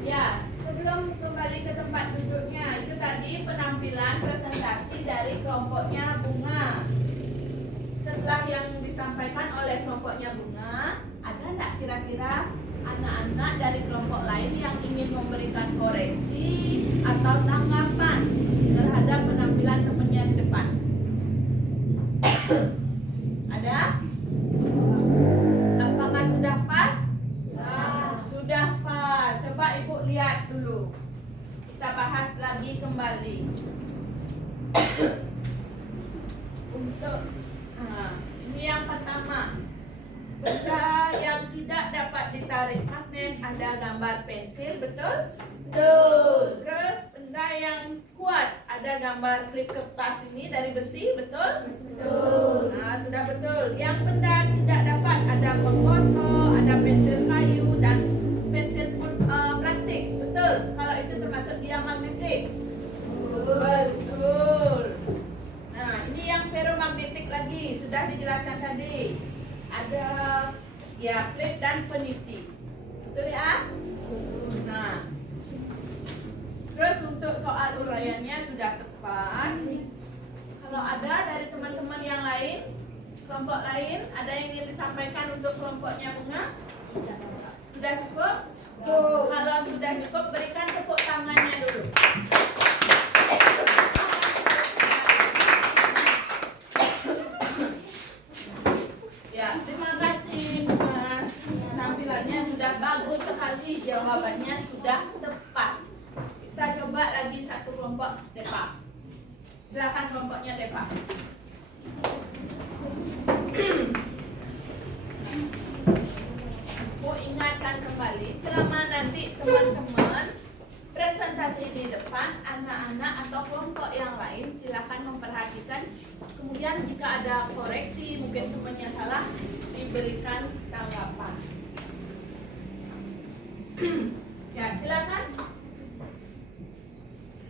Ya, sebelum kembali ke tempat duduknya, itu tadi penampilan presentasi dari kelompoknya Bunga. Setelah yang disampaikan oleh kelompoknya Bunga, ada nggak kira-kira anak-anak dari kelompok lain yang ingin memberikan koreksi atau tanggapan terhadap penampilan temannya di depan? Ada? Apakah sudah pas? Ibu lihat dulu. Kita bahas lagi kembali. Untuk ini yang pertama. Benda yang tidak dapat ditarik magnet, ada gambar pensil, betul? Betul. Terus benda yang kuat, ada gambar klip kertas ini dari besi, betul? Betul. Nah, sudah betul. Yang benda tidak dapat, ada penggosok, ada pensil kayu dan pensil plastik, betul? Kalau itu termasuk dia magnetik. Betul. Nah, ini yang ferromagnetik lagi, sudah dijelaskan tadi. Ada ya klip dan peniti, betul ya? Nah, terus untuk soal uraiannya sudah tepat. Kalau ada dari teman-teman yang lain, kelompok lain, ada yang ingin disampaikan untuk kelompoknya Bunga? Sudah cukup? Kalau sudah cukup, berikan tepuk tangannya dulu. Ya, terima kasih Mas. Penampilannya sudah bagus sekali, jawabannya sudah tepat. Kita coba lagi satu kelompok Depa. Silakan kelompoknya Depa. Mau ingatkan kembali, selama nanti teman-teman presentasi di depan, anak-anak atau kelompok yang lain silakan memperhatikan. Kemudian jika ada koreksi, mungkin temannya salah, diberikan tanggapan. Ya, silakan.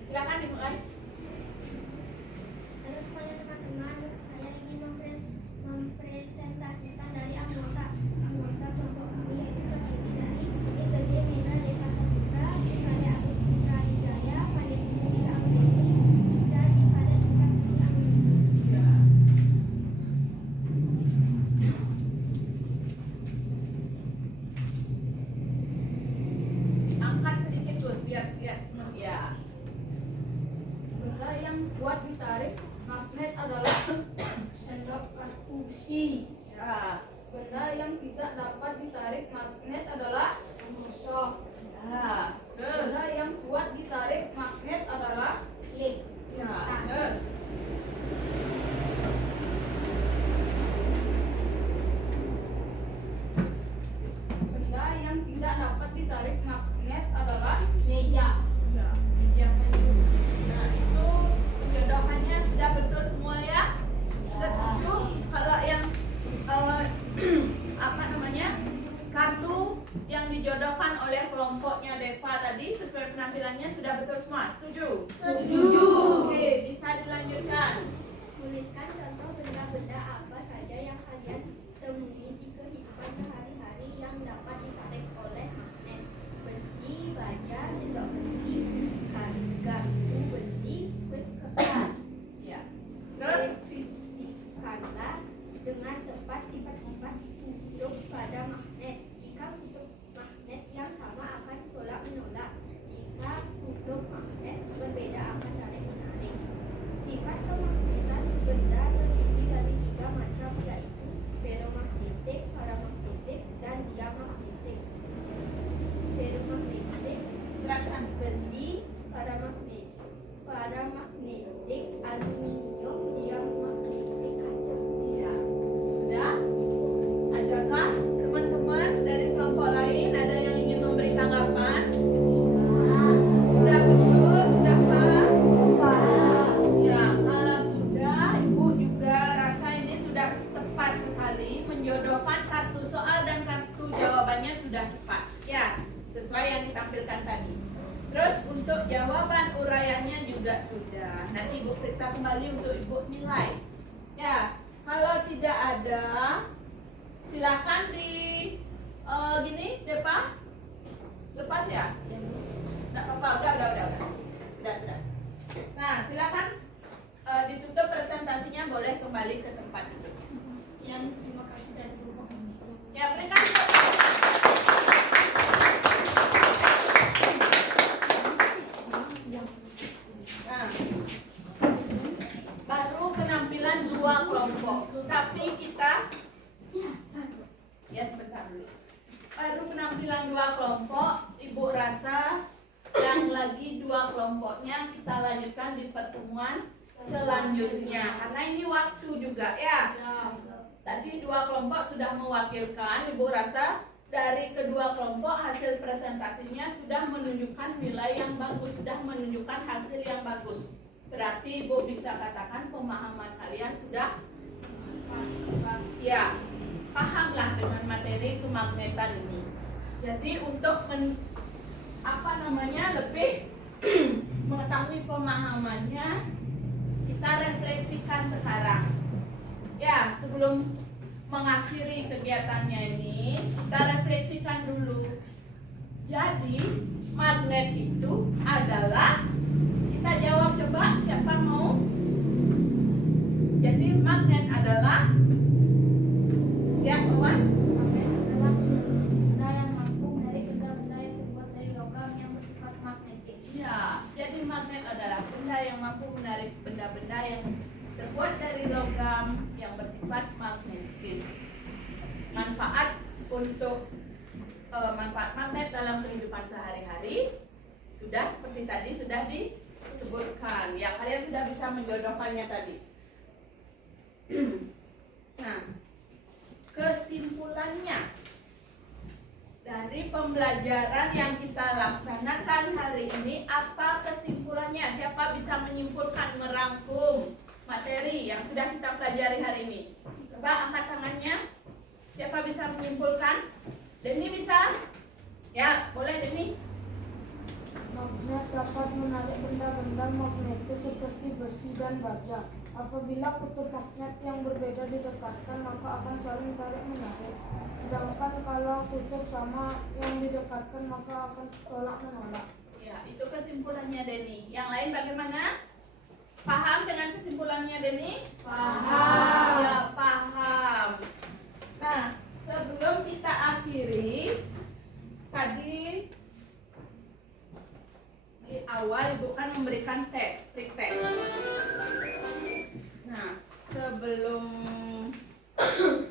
Silakan dimulai. Halo semuanya teman-teman, saya ingin mempresentasikan dari anggota kelompok kami, yaitu terdiri dari EKG Mena Deka Saputra, IKD Agus Putra Wijaya, Pandemi Mulia Anggreni, dan IKD Tingkat Tinggi Anggreni. Ya. Angkat sedikit tuh, biar ya. Benda yang kuat ditarik magnet adalah sendok paku besi. Ya. Benda yang tidak dapat ditarik magnet adalah penggosok. Ya. Terus. Benda yang kuat ditarik magnet adalah klip. Ya. Terus. Benda yang tidak dapat ditarik magnet adalah meja. Ya, meja kayu. Nah, itu penjodohannya sudah betul semua ya? Setuju? Kalau yang apa namanya? Kartu yang dijodohkan oleh kelompoknya Deva tadi sesuai penampilannya sudah betul semua? Setuju? Setuju. Oke, bisa dilanjutkan. Tuliskan contoh benda-benda apa saja yang kalian temui di kehidupan sehari-hari yang dapat ditarik oleh magnet. Besi, baja, sendok besi, garpu besi, kulit kertas. Ya. Terus? Deskripsikanlah dengan tepat sifat-sifat kutub pada magnet. Jika kutub magnet yang sama akan tolak-menolak. Jika kutub magnet berbeda akan tarik-menarik. Sifat kemagnetan benda terdiri dari 3 macam, yaitu ferromagnetik, paramagnetik, dan diamagnetik. Ferromagnetik, Jelaskan. besi, paramagnetik, aluminium, diamagnetik, kaca. Ya. Sudah? Adakah teman-teman dari kelompok lain ada yang ingin memberi tanggapan? Sudah betul? Sudah paham? Ya, kalau sudah, Ibu juga rasa ini sudah tepat sekali. Menjodohkan kartu soal dan kartu jawabannya sudah tepat. Ya, sesuai yang ditampilkan tadi. Terus untuk jawaban uraiannya juga sudah. Nanti Ibu periksa kembali untuk Ibu nilai. Ya, kalau tidak ada, silakan di gini, Depa. Lepas ya? Tidak apa-apa, udah. Sudah. Nah, silakan ditutup presentasinya, boleh kembali ke tempat duduk. Terima kasih dari kelompok ini. Ya, berikan. Nah, baru penampilan 2 kelompok, tapi kita ya sebentar dulu. Baru penampilan 2 kelompok, Ibu rasa bagi dua kelompoknya, kita lanjutkan di pertemuan selanjutnya. Karena ini waktu juga ya. Tadi dua kelompok sudah mewakilkan, Ibu rasa dari kedua kelompok hasil presentasinya sudah menunjukkan nilai yang bagus, sudah menunjukkan hasil yang bagus. Berarti Ibu bisa katakan pemahaman kalian sudah ya, pahamlah dengan materi kemagnetan ini. Jadi untuk lebih mengetahui pemahamannya, kita refleksikan sekarang. Ya, sebelum mengakhiri kegiatannya ini, kita refleksikan dulu. Jadi, magnet itu adalah, kita jawab coba, siapa mau? Jadi, magnet adalah, ya kawan? Magnet adalah suatu benda yang mampu menarik benda-benda yang terbuat dari logam yang bersifat magnetis. Ya, jadi magnet adalah benda yang mampu menarik benda-benda yang terbuat dari logam yang bersifat magnetis. Manfaat manfaat magnet dalam kehidupan sehari-hari sudah seperti tadi sudah disebutkan. Ya, kalian sudah bisa menjodohkannya tadi. Nah, kesimpulannya dari pembelajaran yang kita laksanakan hari ini, apa kesimpulannya? Siapa bisa menyimpulkan, merangkum materi yang sudah kita pelajari hari ini? Coba angkat tangannya. Siapa bisa menyimpulkan? Denny bisa? Ya, boleh Denny. Magnet dapat menarik benda-benda magnetis seperti besi dan baja. Apabila kutub magnet yang berbeda didekatkan, maka akan saling tarik-menarik. Sedangkan kalau kutub sama yang didekatkan, maka akan tolak-menolak. Ya, itu kesimpulannya Denny. Yang lain bagaimana? Paham dengan kesimpulannya Denny? Paham. Ya, paham. Nah, sebelum kita akhiri, tadi di awal Ibu kan memberikan tes, trik tes. Nah, sebelum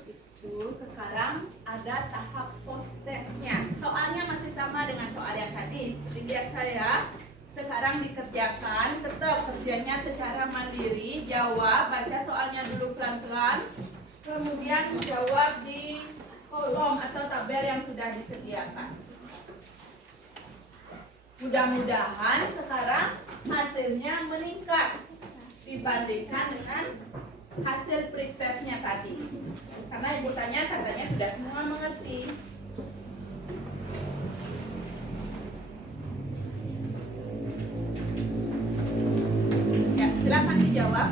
itu sekarang ada tahap post testnya. Soalnya masih sama dengan soal yang tadi. Seperti biasa ya. Sekarang dikerjakan, tetap kerjanya secara mandiri. Jawab, baca soalnya dulu pelan-pelan. Kemudian jawab di kolom atau tabel yang sudah disediakan. Mudah-mudahan sekarang hasilnya meningkat dibandingkan dengan hasil pretestnya tadi. Karena Ibu tanya, katanya sudah semua mengerti. Ya, silakan dijawab.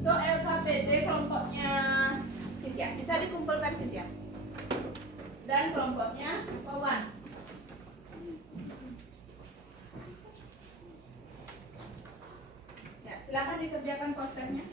Untuk LKPD kelompoknya Cynthia, bisa dikumpulkan Cynthia. Dan kelompoknya Wawan. Silakan dikerjakan posternya.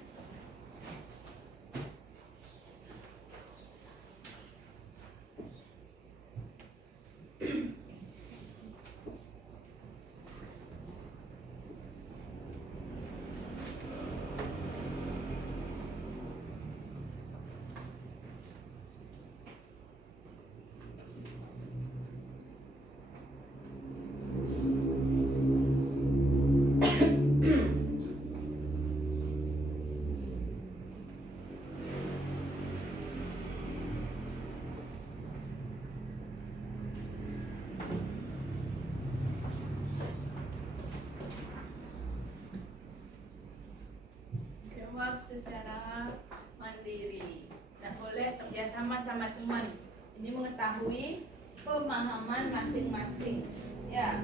Jawab secara mandiri. Tidak boleh kerjasama sama teman. Ini mengetahui pemahaman masing-masing. Ya.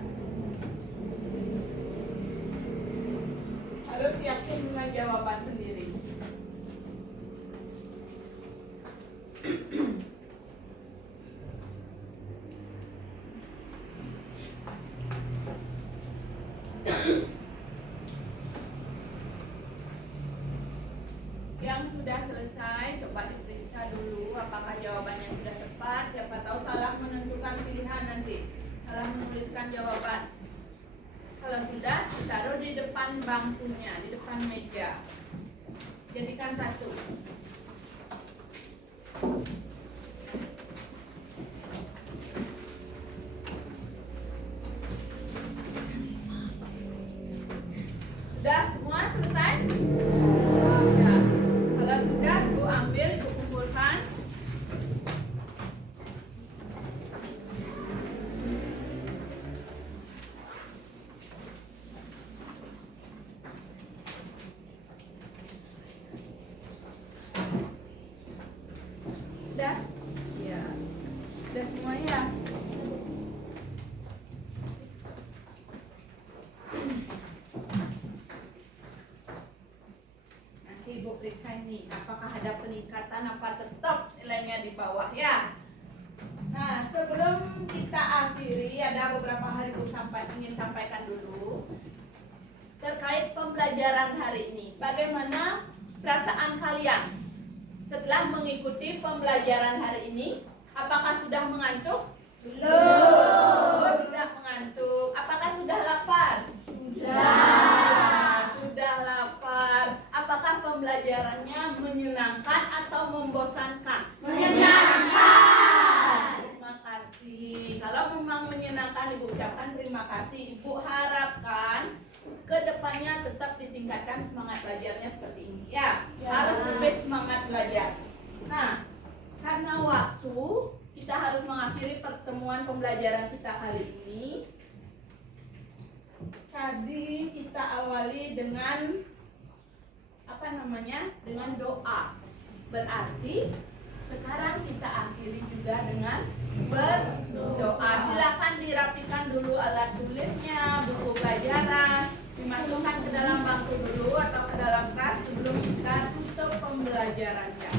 Harus yakin dengan jawaban sendiri. Yang sudah selesai, coba diperiksa dulu apakah jawabannya sudah tepat. Siapa tahu salah menentukan pilihan nanti, salah menuliskan jawaban. Kalau sudah, ditaruh di depan bangkunya, di depan meja. Jadikan satu. periksa ini. Apakah ada peningkatan apa tetap nilainya di bawah ya? Nah, sebelum kita akhiri ada beberapa hal Ibu ingin sampaikan dulu terkait pembelajaran hari ini. Bagaimana perasaan kalian setelah mengikuti pembelajaran hari ini? Apakah sudah mengantuk? Belum. Tidak mengantuk. Apakah sudah lapar? Sudah lapar. Apakah pembelajarannya menyenangkan atau membosankan? Menyenangkan. Terima kasih. Kalau memang menyenangkan, Ibu ucapkan terima kasih. Ibu harapkan kedepannya tetap ditingkatkan semangat belajarnya seperti ini ya. Harus lebih semangat belajar. Nah, karena waktu, kita harus mengakhiri pertemuan pembelajaran kita kali ini. Tadi kita awali dengan dengan doa. Berarti sekarang kita akhiri juga dengan berdoa. Silakan dirapikan dulu alat tulisnya, buku pelajaran, dimasukkan ke dalam bangku dulu atau ke dalam tas sebelum kita tutup pembelajarannya.